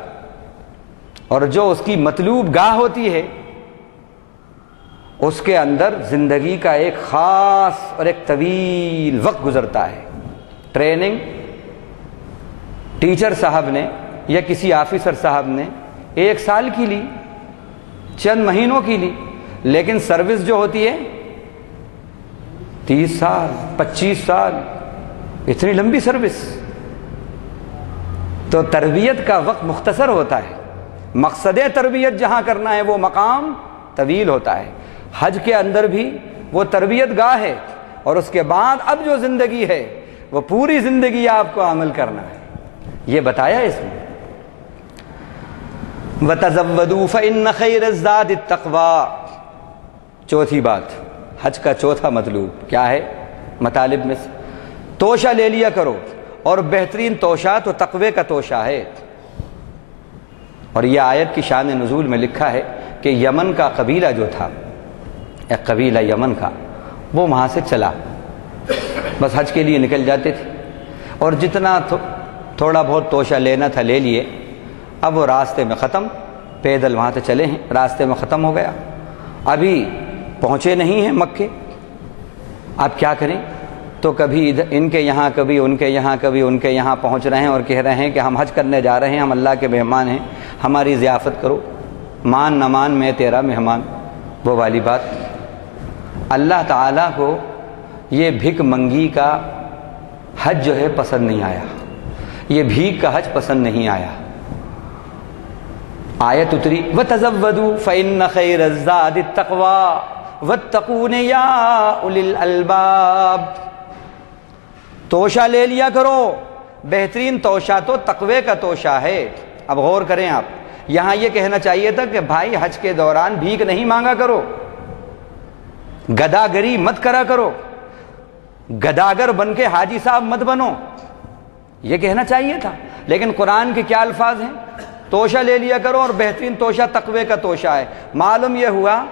اور جو اس کی مطلوب گاہ ہوتی ہے اس کے اندر زندگی کا ایک خاص اور ایک طویل وقت گزرتا ہے۔ ٹریننگ ٹیچر صاحب نے یا کسی آفیسر صاحب نے 1 سال کی لی، چند مہینوں کی لی، لیکن سروس جو ہوتی ہے 30 سال 25 سال، اتنی لمبی سروس۔ تو تربیت کا وقت مختصر ہوتا ہے، مقصد تربیت جہاں کرنا ہے وہ مقام طویل ہوتا ہے۔ حج کے اندر بھی وہ تربیت گاہ ہے، اور اس کے بعد اب جو زندگی ہے وہ پوری زندگی آپ کو عمل کرنا ہے، یہ بتایا اس میں۔ وَتَزَوَّدُوا فَإِنَّ خَيْرَ الزَّادِ التَّقْوَىٰ۔ چوتھی بات، حج کا چوتھا مطلوب کیا ہے؟ مطالب میں سے توشہ لے لیا کرو، اور بہترین توشہ تو تقوی کا توشہ ہے۔ اور یہ آیت کی شان نزول میں لکھا ہے کہ یمن کا قبیلہ جو تھا، ایک قبیلہ یمن کا، وہ وہاں سے چلا، بس حج کے لیے نکل جاتے تھے، اور جتنا تھوڑا بہت توشہ لینا تھا لے لیے، اب وہ راستے میں ختم، پیدل وہاں سے چلے ہیں، راستے میں ختم ہو گیا، ابھی پہنچے نہیں ہیں مکے، آپ کیا کریں؟ تو کبھی ان کے یہاں، کبھی ان کے یہاں، کبھی ان کے یہاں پہنچ رہے ہیں اور کہہ رہے ہیں کہ ہم حج کرنے جا رہے ہیں، ہم اللہ کے مہمان ہیں، ہماری ضیافت کرو، مان نہ مان میں تیرا مہمان، وہ والی بات۔ اللہ تعالیٰ کو یہ بھک منگی کا حج جو ہے پسند نہیں آیا، یہ بھیک کا حج پسند نہیں آیا۔ آیت اتری وَتَزَوَّدُوا فَإِنَّ خَيْرَ الزَّادِ التَّقْوَىٰ وَاتَّقُونِ يَا أُولِي الْأَلْبَابِ، توشہ لے لیا کرو، بہترین توشہ تو تقوی کا توشہ ہے۔ اب غور کریں، آپ یہاں یہ کہنا چاہیے تھا کہ بھائی حج کے دوران بھیک نہیں مانگا کرو، گداگری مت کرا کرو، گداگر بن کے حاجی صاحب مت بنو، یہ کہنا چاہیے تھا۔ لیکن قرآن کے کیا الفاظ ہیں؟ توشہ لے لیا کرو، اور بہترین توشہ تقوی کا توشہ ہے۔ معلوم یہ ہوا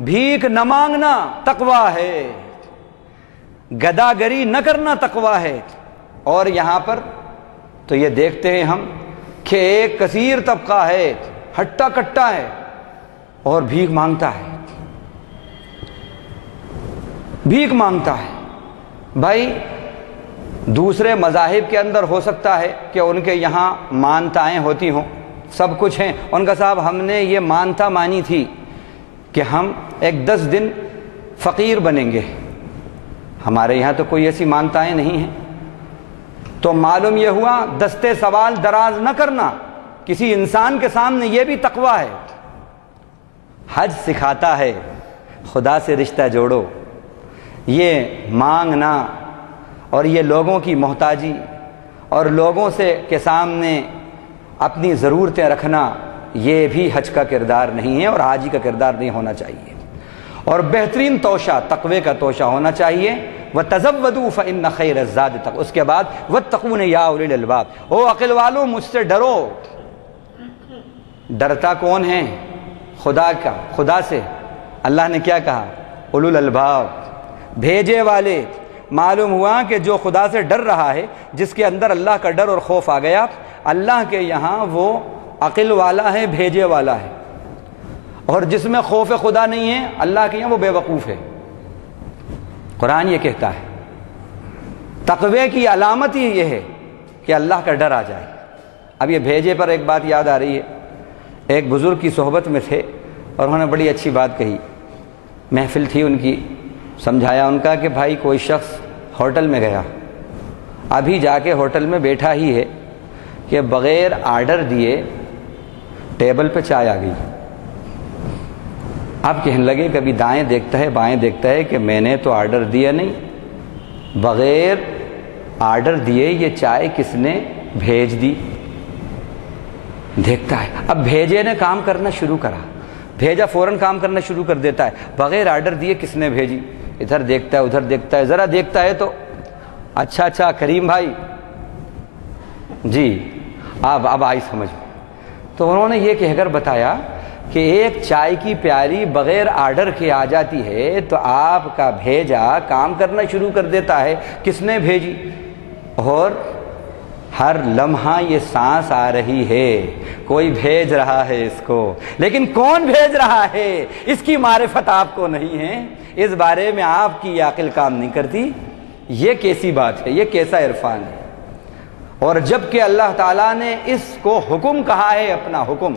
بھیک نہ مانگنا تقوی ہے، گداگری نہ کرنا تقوی ہے۔ اور یہاں پر تو یہ دیکھتے ہیں ہم کہ ایک کثیر طبقہ ہے، ہٹا کٹا ہے اور بھیک مانگتا ہے، بھیک مانگتا ہے۔ بھائی دوسرے مذاہب کے اندر ہو سکتا ہے کہ ان کے یہاں مانتائیں ہوتی ہوں، سب کچھ ہیں، ان کا صاحب ہم نے یہ مانتا مانی تھی کہ ہم ایک 10 دن فقیر بنیں گے، ہمارے یہاں تو کوئی ایسی مانتائیں نہیں ہیں۔ تو معلوم یہ ہوا دستے سوال دراز نہ کرنا کسی انسان کے سامنے، یہ بھی تقویٰ ہے۔ حج سکھاتا ہے خدا سے رشتہ جوڑو، یہ مانگنا اور یہ لوگوں کی محتاجی اور لوگوں کے سامنے اپنی ضرورتیں رکھنا، یہ بھی حج کا کردار نہیں ہے اور حاجی کا کردار نہیں ہونا چاہیے۔ اور بہترین توشہ تقوی کا توشہ ہونا چاہیے۔ وَتَزَوَّدُوا فَإِنَّ خَيْرَ الزَّادِ التَّقْوَىٰ، اس کے بعد وَاتَّقُونِ یَا أُولِي الْأَلْبَابِ، او عقل والو مجھ سے ڈرو۔ ڈرتا کون ہے؟ خدا کا، خدا سے۔ اللہ نے کیا کہا؟ اولو الالباب، بھیجے والے۔ معلوم ہوا کہ جو خدا سے ڈر رہا ہے، جس کے اندر اللہ کا ڈر اور خوف آ گیا، اللہ کے یہاں وہ عقل والا ہے، بھیجے والا ہے۔ اور جس میں خوف خدا نہیں ہے، اللہ کے یہاں وہ بے وقوف ہے۔ قرآن یہ کہتا ہے تقوی کی علامت ہی یہ ہے کہ اللہ کا ڈر آ جائے۔ اب یہ بھیجے پر ایک بات یاد آ رہی ہے، ایک بزرگ کی صحبت میں تھے اور انہوں نے بڑی اچھی بات کہی، محفل تھی ان کی، سمجھایا ان کا کہ بھائی کوئی شخص ہوٹل میں گیا، ابھی جا کے ہوٹل میں بیٹھا ہی ہے کہ بغیر آرڈر دیے ٹیبل پہ چائے آ گئی۔ آپ کہنے لگے، کبھی دائیں دیکھتا ہے بائیں دیکھتا ہے کہ میں نے تو آرڈر دیا نہیں، بغیر آرڈر دیے یہ چائے کس نے بھیج دی؟ دیکھتا ہے، اب بھیجے نے کام کرنا شروع کرا، بھیجا فوراً کام کرنا شروع کر دیتا ہے، بغیر آرڈر دیے کس نے بھیجی؟ ادھر دیکھتا ہے ادھر دیکھتا ہے، ذرا دیکھتا ہے تو اچھا کریم بھائی جی اب آئی سمجھ میں۔ تو انہوں نے یہ کہہ کر بتایا کہ ایک چائے کی پیالی بغیر آرڈر کے آ جاتی ہے تو آپ کا بھیجا کام کرنا شروع کر دیتا ہے، کس نے بھیجی؟ اور ہر لمحہ یہ سانس آ رہی ہے، کوئی بھیج رہا ہے اس کو، لیکن کون بھیج رہا ہے اس کی معرفت آپ کو نہیں ہے، اس بارے میں آپ کی عقل کام نہیں کرتی۔ یہ کیسی بات ہے، یہ کیسا عرفان ہے؟ اور جب کہ اللہ تعالیٰ نے اس کو حکم کہا ہے، اپنا حکم،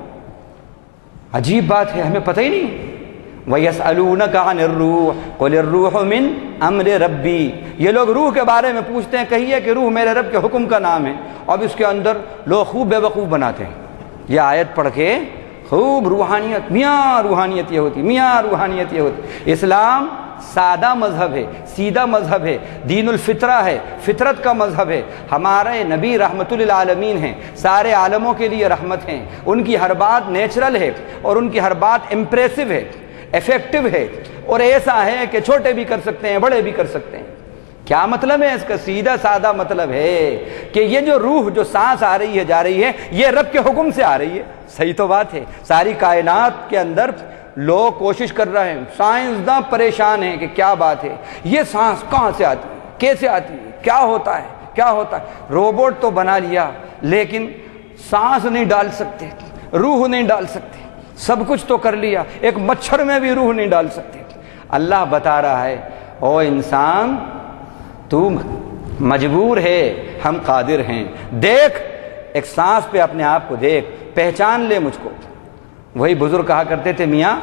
عجیب بات ہے، ہمیں پتہ ہی نہیں۔ وَيَسْأَلُونَكَ عَنِ الرُّوحِ قُلِ الرُّوحُ مِنْ أَمْرِ رَبِّي، یہ لوگ روح کے بارے میں پوچھتے ہیں، کہیے کہ روح میرے رب کے حکم کا نام ہے۔ اب اس کے اندر لوگ خوب بے وقوف بناتے ہیں، یہ آیت پڑھ کے خوب روحانیت، میاں روحانیت یہ ہوتی، میاں روحانیت یہ ہوتی۔ اسلام سادہ مذہب ہے، سیدھا مذہب ہے، دین الفطرہ ہے، فطرت کا مذہب ہے۔ ہمارے نبی رحمت للعالمین ہیں، سارے عالموں کے لیے رحمت ہیں، ان کی ہر بات نیچرل ہے اور ان کی ہر بات امپریسو ہے، ایفیکٹو ہے، اور ایسا ہے کہ چھوٹے بھی کر سکتے ہیں، بڑے بھی کر سکتے ہیں۔ کیا مطلب ہے اس کا؟ سیدھا سادہ مطلب ہے کہ یہ جو روح، جو سانس آ رہی ہے جا رہی ہے، یہ رب کے حکم سے آ رہی ہے۔ صحیح تو بات ہے، ساری کائنات کے اندر لوگ کوشش کر رہے ہیں، سائنسداں پریشان ہیں کہ کیا بات ہے، یہ سانس کہاں سے آتی ہے، کیسے آتی ہے، کیا ہوتا ہے، کیا ہوتا ہے۔ روبوٹ تو بنا لیا لیکن سانس نہیں ڈال سکتے، روح نہیں ڈال سکتے، سب کچھ تو کر لیا، ایک مچھر میں بھی روح نہیں ڈال سکتے۔ اللہ بتا رہا ہے او انسان تو مجبور ہے، ہم قادر ہیں، دیکھ ایک سانس پہ اپنے آپ کو دیکھ، پہچان لے مجھ کو۔ وہی بزرگ کہا کرتے تھے میاں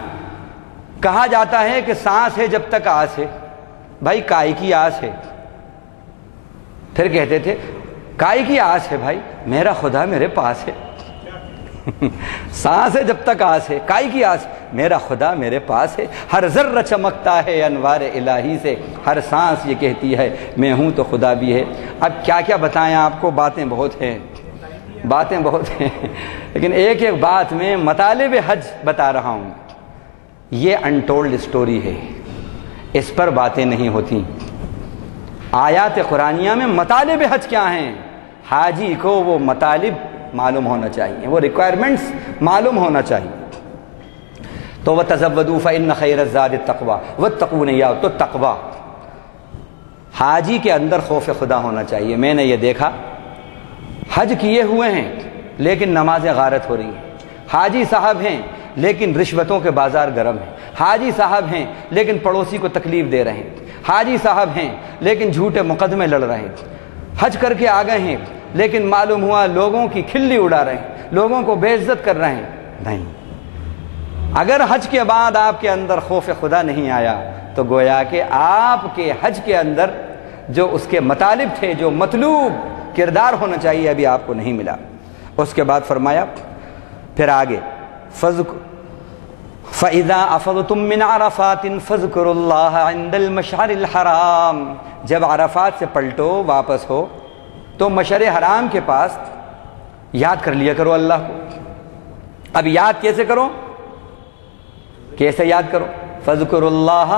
کہا جاتا ہے کہ سانس ہے جب تک آس ہے، بھائی کائی کی آس ہے؟ پھر کہتے تھے کائی کی آس ہے بھائی، میرا خدا میرے پاس ہے۔ سانس ہے جب تک آس ہے، کائی کی آس؟ میرا خدا میرے پاس ہے، ہر ذرہ چمکتا ہے انوار الہی سے، ہر سانس یہ کہتی ہے میں ہوں تو خدا بھی ہے۔ اب کیا کیا بتائیں آپ کو، باتیں بہت ہیں، باتیں بہت ہیں، لیکن ایک ایک بات میں مطالب حج بتا رہا ہوں۔ یہ انٹولڈ سٹوری ہے، اس پر باتیں نہیں ہوتی۔ آیات قرآنیہ میں مطالب حج کیا ہیں، حاجی کو وہ مطالب معلوم ہونا چاہیے، وہ ریکوائرمنٹس معلوم ہونا چاہیے۔ تو وَتَزَوَّدُوا فَإِنَّ خَيْرَ الزَّادِ التَّقْوَىٰ وَاتَّقُونِ یا تو تقویٰ، حاجی کے اندر خوف خدا ہونا چاہیے۔ میں نے یہ دیکھا حج کیے ہوئے ہیں لیکن نمازیں غارت ہو رہی ہیں، حاجی صاحب ہیں لیکن رشوتوں کے بازار گرم ہیں، حاجی صاحب ہیں لیکن پڑوسی کو تکلیف دے رہے ہیں، حاجی صاحب ہیں لیکن جھوٹے مقدمے لڑ رہے ہیں، حج کر کے آ گئے ہیں لیکن معلوم ہوا لوگوں کی کھلی اڑا رہے ہیں، لوگوں کو بے عزت کر رہے ہیں۔ نہیں، اگر حج کے بعد آپ کے اندر خوف خدا نہیں آیا تو گویا کہ آپ کے حج کے اندر جو اس کے مطالب تھے، جو مطلوب کردار ہونا چاہیے، ابھی آپ کو نہیں ملا۔ اس کے بعد فرمایا پھر آگے فَإِذَا أَفَضْتُم مِّنْ عَرَفَاتٍ فَاذْكُرُوا اللَّهَ عِندَ الْمَشْعَرِ الْحَرَامِ، جب عرفات سے پلٹو واپس ہو تو مشعر حرام کے پاس یاد کر لیا کرو اللہ کو۔ اب یاد کیسے کرو، کیسے یاد کرو؟ فَاذْكُرُوا اللَّهَ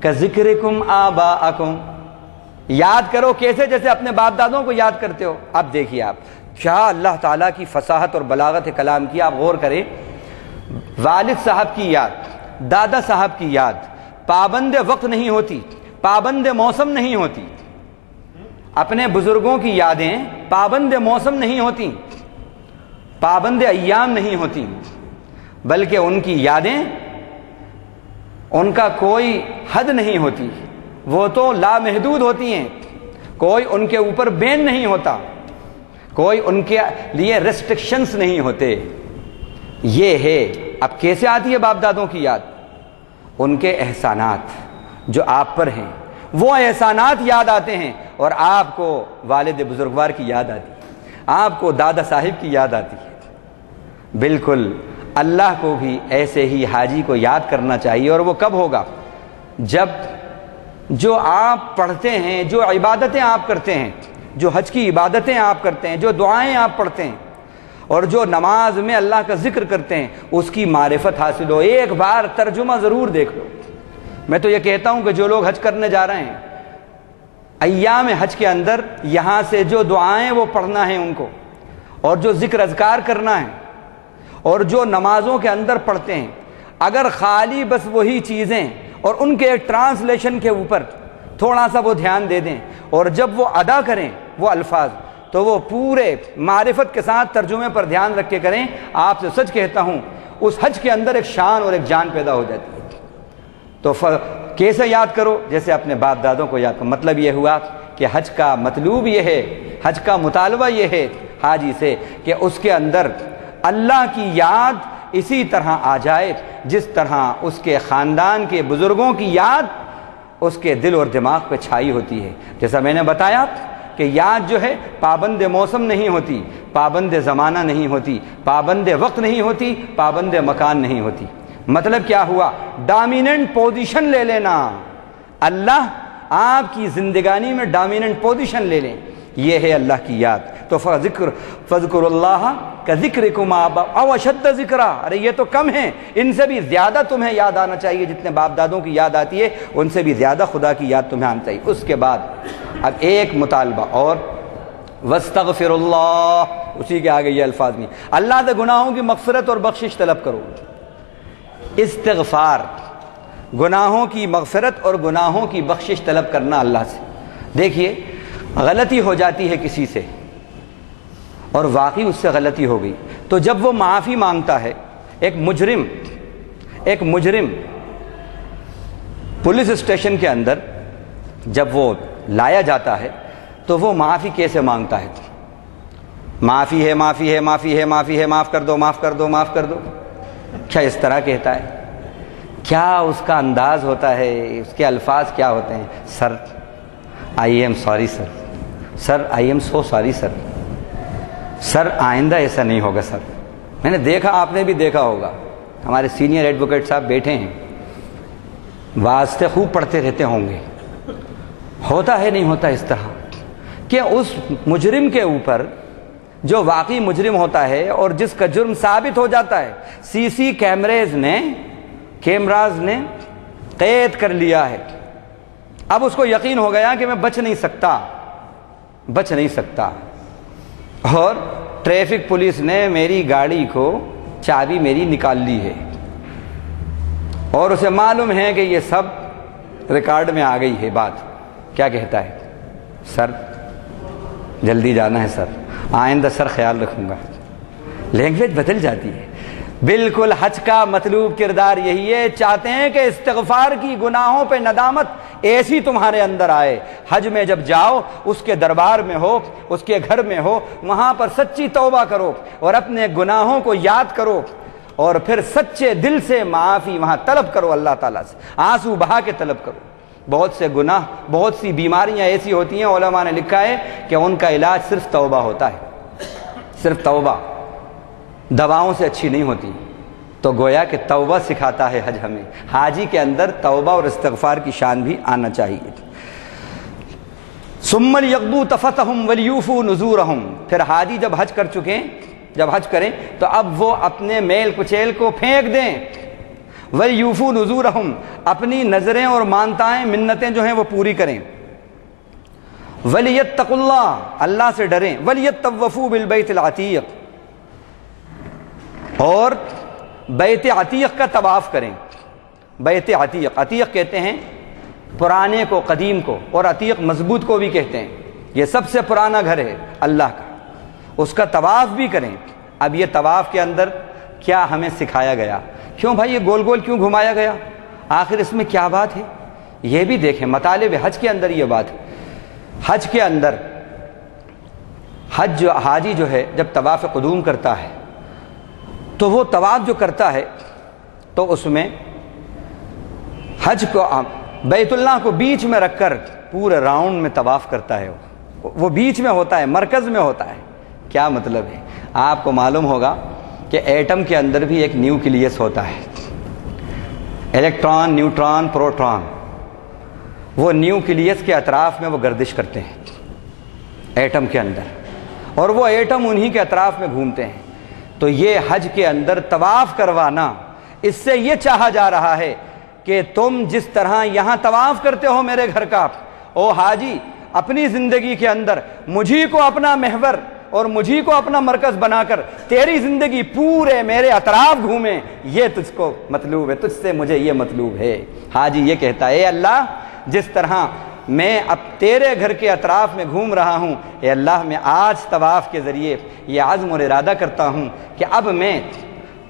كَذِكْرِكُمْ آبَاءَكُمْ، یاد کرو کیسے؟ جیسے اپنے باپ دادوں کو یاد کرتے ہو۔ اب دیکھیے آپ کیا اللہ تعالیٰ کی فصاحت اور بلاغت کلام کی، آپ غور کریں۔ والد صاحب کی یاد، دادا صاحب کی یاد پابند وقت نہیں ہوتی، پابند موسم نہیں ہوتی، اپنے بزرگوں کی یادیں پابند موسم نہیں ہوتی، پابند ایام نہیں ہوتی، بلکہ ان کی یادیں ان کا کوئی حد نہیں ہوتی، وہ تو لامحدود ہوتی ہیں، کوئی ان کے اوپر بین نہیں ہوتا، کوئی ان کے لیے ریسٹرکشنز نہیں ہوتے۔ یہ ہے اب کیسے آتی ہے باپ دادوں کی یاد؟ ان کے احسانات جو آپ پر ہیں، وہ احسانات یاد آتے ہیں، اور آپ کو والد بزرگوار کی یاد آتی ہے، آپ کو دادا صاحب کی یاد آتی ہے۔ بالکل اللہ کو بھی ایسے ہی حاجی کو یاد کرنا چاہیے، اور وہ کب ہوگا؟ جب جو آپ پڑھتے ہیں، جو عبادتیں آپ کرتے ہیں، جو حج کی عبادتیں آپ کرتے ہیں، جو دعائیں آپ پڑھتے ہیں، اور جو نماز میں اللہ کا ذکر کرتے ہیں، اس کی معرفت حاصل ہو۔ ایک بار ترجمہ ضرور دیکھ لو۔ میں تو یہ کہتا ہوں کہ جو لوگ حج کرنے جا رہے ہیں، ایام حج کے اندر یہاں سے جو دعائیں وہ پڑھنا ہے ان کو، اور جو ذکر اذکار کرنا ہے، اور جو نمازوں کے اندر پڑھتے ہیں، اگر خالی بس وہی چیزیں اور ان کے ٹرانسلیشن کے اوپر تھوڑا سا وہ دھیان دے دیں، اور جب وہ ادا کریں وہ الفاظ، تو وہ پورے معرفت کے ساتھ ترجمے پر دھیان رکھ کے کریں، آپ سے سچ کہتا ہوں اس حج کے اندر ایک شان اور ایک جان پیدا ہو جاتی ہے۔ تو کیسے یاد کرو؟ جیسے اپنے باپ دادوں کو یاد کرو۔ مطلب یہ ہوا کہ حج کا مطلوب یہ ہے، حج کا مطالبہ یہ ہے حاجی سے کہ اس کے اندر اللہ کی یاد اسی طرح آ جائے جس طرح اس کے خاندان کے بزرگوں کی یاد اس کے دل اور دماغ پہ چھائی ہوتی ہے۔ جیسا میں نے بتایا کہ یاد جو ہے پابند موسم نہیں ہوتی، پابند زمانہ نہیں ہوتی، پابند وقت نہیں ہوتی، پابند مکان نہیں ہوتی۔ مطلب کیا ہوا؟ ڈومیننٹ پوزیشن لے لینا، اللہ آپ کی زندگانی میں ڈومیننٹ پوزیشن لے لیں، یہ ہے اللہ کی یاد۔ تو فَذْكُرُوا اللَّهَ كَذِكْرِكُمْ آبَاءَكُمْ أَوْ أَشَدَّ ذِكْرًا، ارے یہ تو کم ہیں، ان سے بھی زیادہ تمہیں یاد آنا چاہیے، جتنے باپ دادوں کی یاد آتی ہے ان سے بھی زیادہ خدا کی یاد تمہیں آنا چاہیے۔ اس کے بعد اب ایک مطالبہ اور، وَاسْتَغْفِرُوا اللَّهَ، اسی کے آگے یہ الفاظ نہیں، اللہ سے گناہوں کی مغفرت اور بخشش طلب کرو۔ استغفار، گناہوں کی مغفرت اور گناہوں کی بخشش طلب کرنا اللہ سے۔ دیکھیے غلطی ہو جاتی ہے کسی سے اور واقعی اس سے غلطی ہو گئی، تو جب وہ معافی مانگتا ہے ایک مجرم پولیس اسٹیشن کے اندر جب وہ لایا جاتا ہے تو وہ معافی کیسے مانگتا ہے؟ معافی ہے، معافی ہے، معافی ہے، معافی ہے، معاف کر دو، معاف کر دو، معاف کر دو. کیا اس طرح کہتا ہے؟ کیا اس کا انداز ہوتا ہے؟ اس کے الفاظ کیا ہوتے ہیں؟ Sir I am sorry sir, sir I am so sorry sir, sir آئندہ ایسا نہیں ہوگا سر. میں نے دیکھا، آپ نے بھی دیکھا ہوگا، ہمارے سینئر ایڈوکیٹ صاحب بیٹھے ہیں، واسطے خوب پڑھتے رہتے ہوں گے. ہوتا ہے نہیں ہوتا اس طرح کہ اس مجرم کے اوپر جو واقعی مجرم ہوتا ہے اور جس کا جرم ثابت ہو جاتا ہے، سی سی کیمراز نے قید کر لیا ہے، اب اس کو یقین ہو گیا کہ میں بچ نہیں سکتا، اور ٹریفک پولیس نے میری گاڑی کو چابی میری نکال لی ہے، اور اسے معلوم ہے کہ یہ سب ریکارڈ میں آ گئی ہے بات. کیا کہتا ہے؟ سر جلدی جانا ہے سر، آئندہ سر خیال رکھوں گا. لینگویج بدل جاتی ہے. بالکل حج کا مطلوب کردار یہی ہے. چاہتے ہیں کہ استغفار کی، گناہوں پہ ندامت ایسی تمہارے اندر آئے. حج میں جب جاؤ، اس کے دربار میں ہو، اس کے گھر میں ہو، وہاں پر سچی توبہ کرو اور اپنے گناہوں کو یاد کرو، اور پھر سچے دل سے معافی وہاں طلب کرو، اللہ تعالیٰ سے آنسو بہا کے طلب کرو. بہت سے گناہ، بہت سی بیماریاں ایسی ہوتی ہیں، علماء نے لکھا ہے کہ ان کا علاج صرف توبہ ہوتا ہے، صرف توبہ، دواؤں سے اچھی نہیں ہوتی. تو گویا کہ توبہ سکھاتا ہے حج ہمیں. حاجی کے اندر توبہ اور استغفار کی شان بھی آنا چاہیے. ثم لیقضوا تفثهم ولیوفوا نذورهم. پھر حاجی جب حج کر چکے، جب حج کریں تو اب وہ اپنے میل کچیل کو پھینک دیں. ولیوفوا نذورهم، اپنی نظریں اور مانتائیں، منتیں جو ہیں وہ پوری کریں. ولیتقوا اللہ، اللہ سے ڈریں. ولیطوفوا بالبیت العتیق، اور بیت عتیق کا طواف کریں. بیت عتیق، عتیق کہتے ہیں پرانے کو، قدیم کو، اور عتیق مضبوط کو بھی کہتے ہیں. یہ سب سے پرانا گھر ہے اللہ کا، اس کا طواف بھی کریں. اب یہ طواف کے اندر کیا ہمیں سکھایا گیا؟ کیوں بھائی یہ گول گول کیوں گھمایا گیا؟ آخر اس میں کیا بات ہے؟ یہ بھی دیکھیں، مطالب حج کے اندر یہ بات ہے. حج کے اندر حاجی جو ہے جب طواف قدوم کرتا ہے تو وہ طواف جو کرتا ہے تو اس میں حج کو، بیت اللہ کو بیچ میں رکھ کر پورے راؤنڈ میں طواف کرتا ہے. وہ بیچ میں ہوتا ہے، مرکز میں ہوتا ہے. کیا مطلب ہے؟ آپ کو معلوم ہوگا کہ ایٹم کے اندر بھی ایک نیوکلیس ہوتا ہے، الیکٹران، نیوٹران، پروٹون. وہ نیوکلیس کے اطراف میں وہ گردش کرتے ہیں ایٹم کے اندر، اور وہ ایٹم انہی کے اطراف میں گھومتے ہیں. تو یہ حج کے اندر طواف کروانا، اس سے یہ چاہا جا رہا ہے کہ تم جس طرح یہاں طواف کرتے ہو میرے گھر کا، او حاجی اپنی زندگی کے اندر مجھی کو اپنا محور اور مجھی کو اپنا مرکز بنا کر تیری زندگی پورے میرے اطراف گھومے. یہ تجھ کو مطلوب ہے، تجھ سے مجھے یہ مطلوب ہے. حاجی یہ کہتا ہے، اے اللہ جس طرح میں اب تیرے گھر کے اطراف میں گھوم رہا ہوں، اے اللہ میں آج طواف کے ذریعے یہ عزم اور ارادہ کرتا ہوں کہ اب میں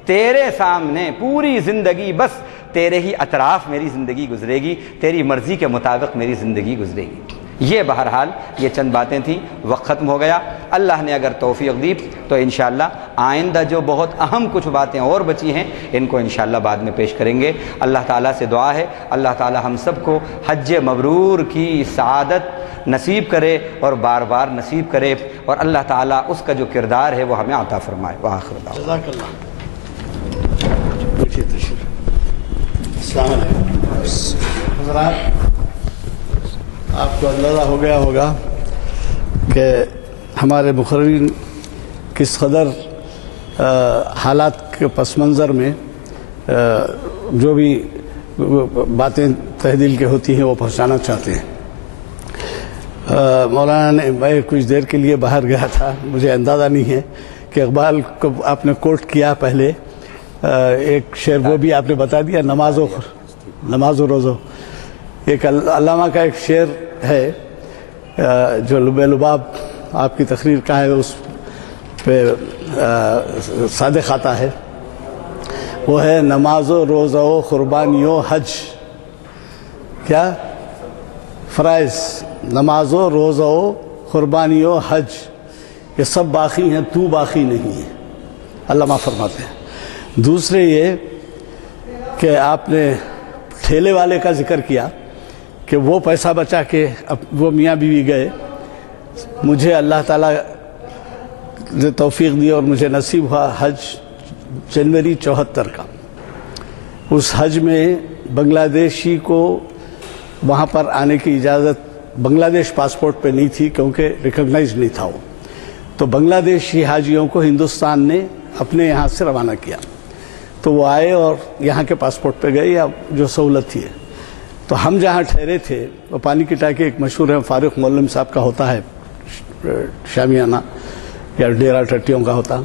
تیرے سامنے پوری زندگی بس تیرے ہی اطراف میری زندگی گزرے گی، تیری مرضی کے مطابق میری زندگی گزرے گی. یہ بہرحال یہ چند باتیں تھیں، وقت ختم ہو گیا. اللہ نے اگر توفیق دی تو انشاءاللہ آئندہ جو بہت اہم کچھ باتیں اور بچی ہیں ان کو انشاءاللہ بعد میں پیش کریں گے. اللہ تعالیٰ سے دعا ہے اللہ تعالیٰ ہم سب کو حج مبرور کی سعادت نصیب کرے اور بار بار نصیب کرے، اور اللہ تعالیٰ اس کا جو کردار ہے وہ ہمیں عطا فرمائے. وآخر دعوانا جزاک اللہ. السلام علیکم حضرات. آپ کو اندازہ ہو گیا ہوگا کہ ہمارے مقررین کس قدر حالات کے پس منظر میں جو بھی باتیں تہ دل کے ہوتی ہیں وہ پہنچانا چاہتے ہیں. مولانا نے، میں کچھ دیر کے لیے باہر گیا تھا، مجھے اندازہ نہیں ہے کہ اقبال کو آپ نے کوٹ کیا پہلے. ایک شعر وہ بھی آپ نے بتا دیا، نماز و روزو. ایک علامہ کا ایک شعر ہے جو لب لباب آپ کی تقریر کا ہے، اس پہ صادق آتا ہے وہ ہے نماز و روزہ و قربانی و حج. کیا فرائض؟ نماز و روزہ و قربانی و حج یہ سب باقی ہیں، تو باقی نہیں ہے، علامہ فرماتے ہیں. دوسرے یہ کہ آپ نے ٹھیلے والے کا ذکر کیا کہ وہ پیسہ بچا کے اب وہ میاں بیوی گئے. مجھے اللہ تعالیٰ نے توفیق دی اور مجھے نصیب ہوا حج جنوری 74 کا. اس حج میں بنگلہ دیشی کو وہاں پر آنے کی اجازت بنگلہ دیش پاسپورٹ پہ نہیں تھی کیونکہ ریکگنائز نہیں تھا وہ. تو بنگلہ دیشی حاجیوں کو ہندوستان نے اپنے یہاں سے روانہ کیا. تو وہ آئے اور یہاں کے پاسپورٹ پہ گئے یا جو سہولت تھی. تو ہم جہاں ٹھہرے تھے وہ پانی کی ٹانکی ایک مشہور ہے، فاروق معلم صاحب کا ہوتا ہے شامیانہ یا ڈیرا ٹٹیوں کا ہوتا.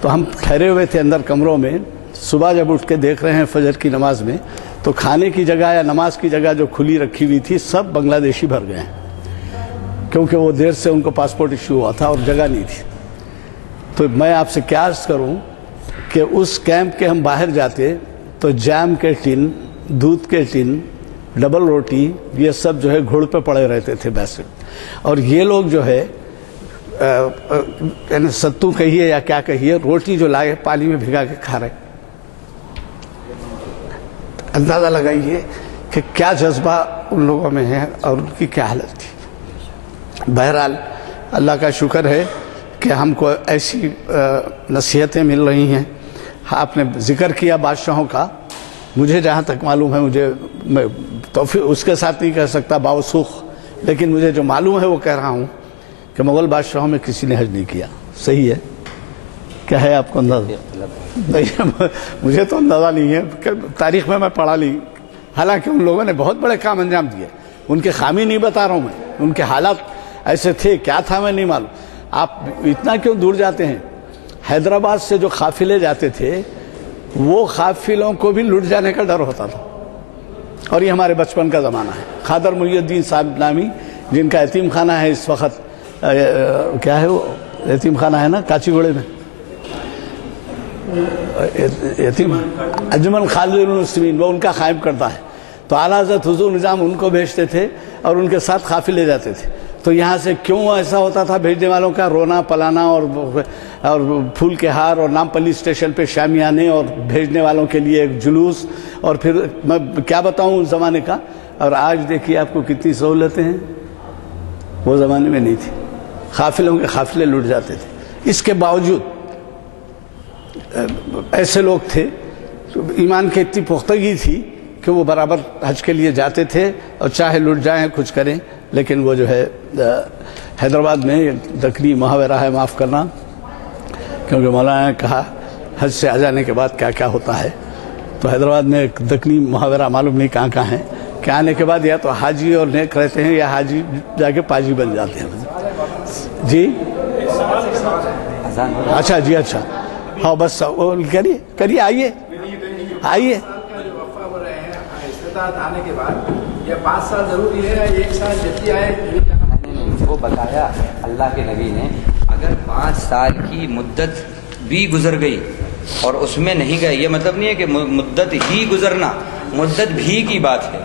تو ہم ٹھہرے ہوئے تھے اندر کمروں میں. صبح جب اٹھ کے دیکھ رہے ہیں فجر کی نماز میں تو کھانے کی جگہ یا نماز کی جگہ جو کھلی رکھی ہوئی تھی سب بنگلہ دیشی بھر گئے ہیں کیونکہ وہ دیر سے ان کو پاسپورٹ ایشو ہوا تھا اور جگہ نہیں تھی. تو میں آپ سے کیا عرض کروں کہ اس کیمپ کے ہم باہر جاتے تو جام کے ٹن، دودھ کے ٹن، ڈبل روٹی یہ سب جو ہے گھوڑ پہ پڑے رہتے تھے بیسٹ. اور یہ لوگ جو ہے ستو کہیے یا کیا کہیے، روٹی جو لائے پانی میں بھگا کے کھا رہے. اندازہ لگائیے کہ کیا جذبہ ان لوگوں میں ہے اور ان کی کیا حالت تھی. بہرحال اللہ کا شکر ہے کہ ہم کو ایسی نصیحتیں مل رہی ہیں. آپ نے ذکر کیا بادشاہوں کا، مجھے جہاں تک معلوم ہے، میں توفیق اس کے ساتھ نہیں کہہ سکتا باوسوخ، لیکن مجھے جو معلوم ہے وہ کہہ رہا ہوں کہ مغل بادشاہوں میں کسی نے حج نہیں کیا. صحیح ہے؟ کیا ہے آپ کو اندازہ؟ نہیں، مجھے تو اندازہ نہیں ہے، تاریخ میں پڑھا نہیں. حالانکہ ان لوگوں نے بہت بڑے کام انجام دیے. ان کے خامی نہیں بتا رہا ہوں میں، ان کے حالات ایسے تھے، کیا تھا میں نہیں معلوم. آپ اتنا کیوں دور جاتے ہیں؟ حیدرآباد سے جو قافلے جاتے تھے وہ قافلوں کو بھی لٹ جانے کا ڈر ہوتا تھا. اور یہ ہمارے بچپن کا زمانہ ہے. خادر محی الدین صاحب نامی جن کا یتیم خانہ ہے اس وقت، کیا ہے وہ یتیم خانہ ہے نا کاچی گوڑے میں، یتیم انجمن خالد المسلمین، وہ ان کا قائم کردہ ہے. تو اعلیٰ حضرت حضور نظام ان کو بھیجتے تھے اور ان کے ساتھ قافلے جاتے تھے. تو یہاں سے کیوں ایسا ہوتا تھا بھیجنے والوں کا؟ رونا پلانا اور پھول کے ہار اور نامپلی اسٹیشن پہ شامیانے اور بھیجنے والوں کے لیے ایک جلوس. اور پھر میں کیا بتاؤں اس زمانے کا. اور آج دیکھیے آپ کو کتنی سہولتیں ہیں، وہ زمانے میں نہیں تھی. قافلوں کے قافلے لٹ جاتے تھے. اس کے باوجود ایسے لوگ تھے، ایمان کی اتنی پختگی تھی کہ وہ برابر حج کے لیے جاتے تھے اور چاہے لٹ جائیں کچھ کریں. لیکن وہ جو ہے حیدرآباد میں دکنی محاورہ ہے، معاف کرنا، کیونکہ مولانا نے کہا حج سے آ جانے کے بعد کیا کیا ہوتا ہے. تو حیدرآباد میں ایک دکنی محاورہ معلوم نہیں کہاں کہاں ہیں کہ آنے کے بعد یا تو حاجی اور نیک رہتے ہیں یا حاجی جا کے پاجی بن جاتے ہیں. جی اچھا، جی اچھا، ہاں بس کریے آئیے آئیے. آنے کے بعد یہ 5 سال ضروری ہے، 1 سال جتنی آئے. وہ بتایا اللہ کے نبی نے، اگر 5 سال کی مدت بھی گزر گئی اور اس میں نہیں گئے، یہ مطلب نہیں ہے کہ مدت ہی گزرنا، مدت بھی کی بات ہے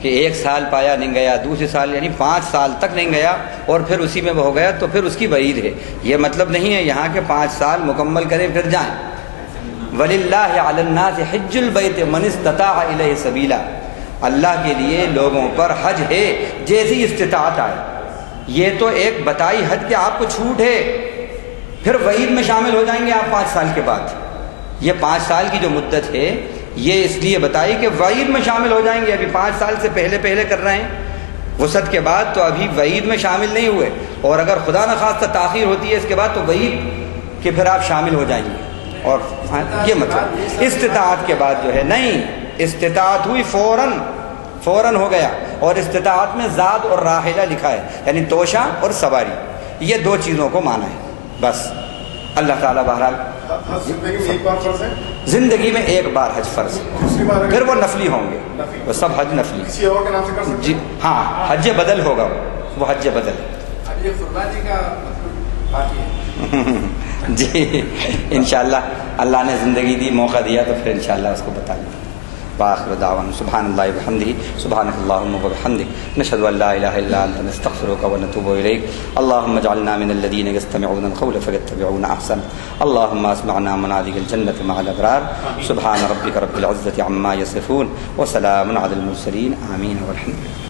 کہ 1 سال پایا نہیں گیا، دوسرے سال یعنی 5 سال تک نہیں گیا اور پھر اسی میں وہ ہو گیا تو پھر اس کی وعید ہے. یہ مطلب نہیں ہے یہاں کے 5 سال مکمل کریں پھر جائیں. وَلِلَّهِ عَلَى النَّاسِ حِجُّ الْبَيْتِ مَنِ اسْتَطَاعَ إِلَيْهِ سَبِيلًا. اللہ کے لیے لوگوں پر حج ہے جیسی استطاعت آئے. یہ تو ایک بتائی حج کہ آپ کو چھوٹ ہے، پھر وعید میں شامل ہو جائیں گے آپ 5 سال کے بعد. یہ 5 سال کی جو مدت ہے یہ اس لیے بتائی کہ وعید میں شامل ہو جائیں گے. ابھی 5 سال سے پہلے کر رہے ہیں، وسعت کے بعد تو ابھی وعید میں شامل نہیں ہوئے. اور اگر خدا نخواستہ تاخیر ہوتی ہے اس کے بعد تو وعید کہ پھر آپ شامل ہو جائیں گے. اور یہ مطلب استطاعت کے بعد جو ہے نہیں، استطاعت ہوئی فوراً ہو گیا. اور استطاعت میں زاد اور راحلہ لکھا ہے، یعنی توشہ اور سواری، یہ 2 چیزوں کو مانا ہے بس. اللہ تعالیٰ بہرحال زندگی میں ایک بار حج فرض، پھر وہ نفلی ہوں گے، وہ سب حج نفلی. جی ہاں، حج بدل ہوگا، وہ حج بدل. اب یہ قربانی کا جی انشاءاللہ اللہ نے زندگی دی، موقع دیا تو پھر انشاءاللہ اس کو بتا لیں. وآخر دعوانا سبحان اللہ وبحمدہ سبحانک اللہم وبحمدک نشہد ان لا الہ الا انت نستغفرک ونتوب الیک. اللہم اجعلنا من الذین یستمعون القول فیتبعون احسن. اللہم اسمعنا منادی الجنة مع الابرار. سبحان ربک رب العزة عما یصفون وسلام علی المرسلین. آمین والحمد للہ.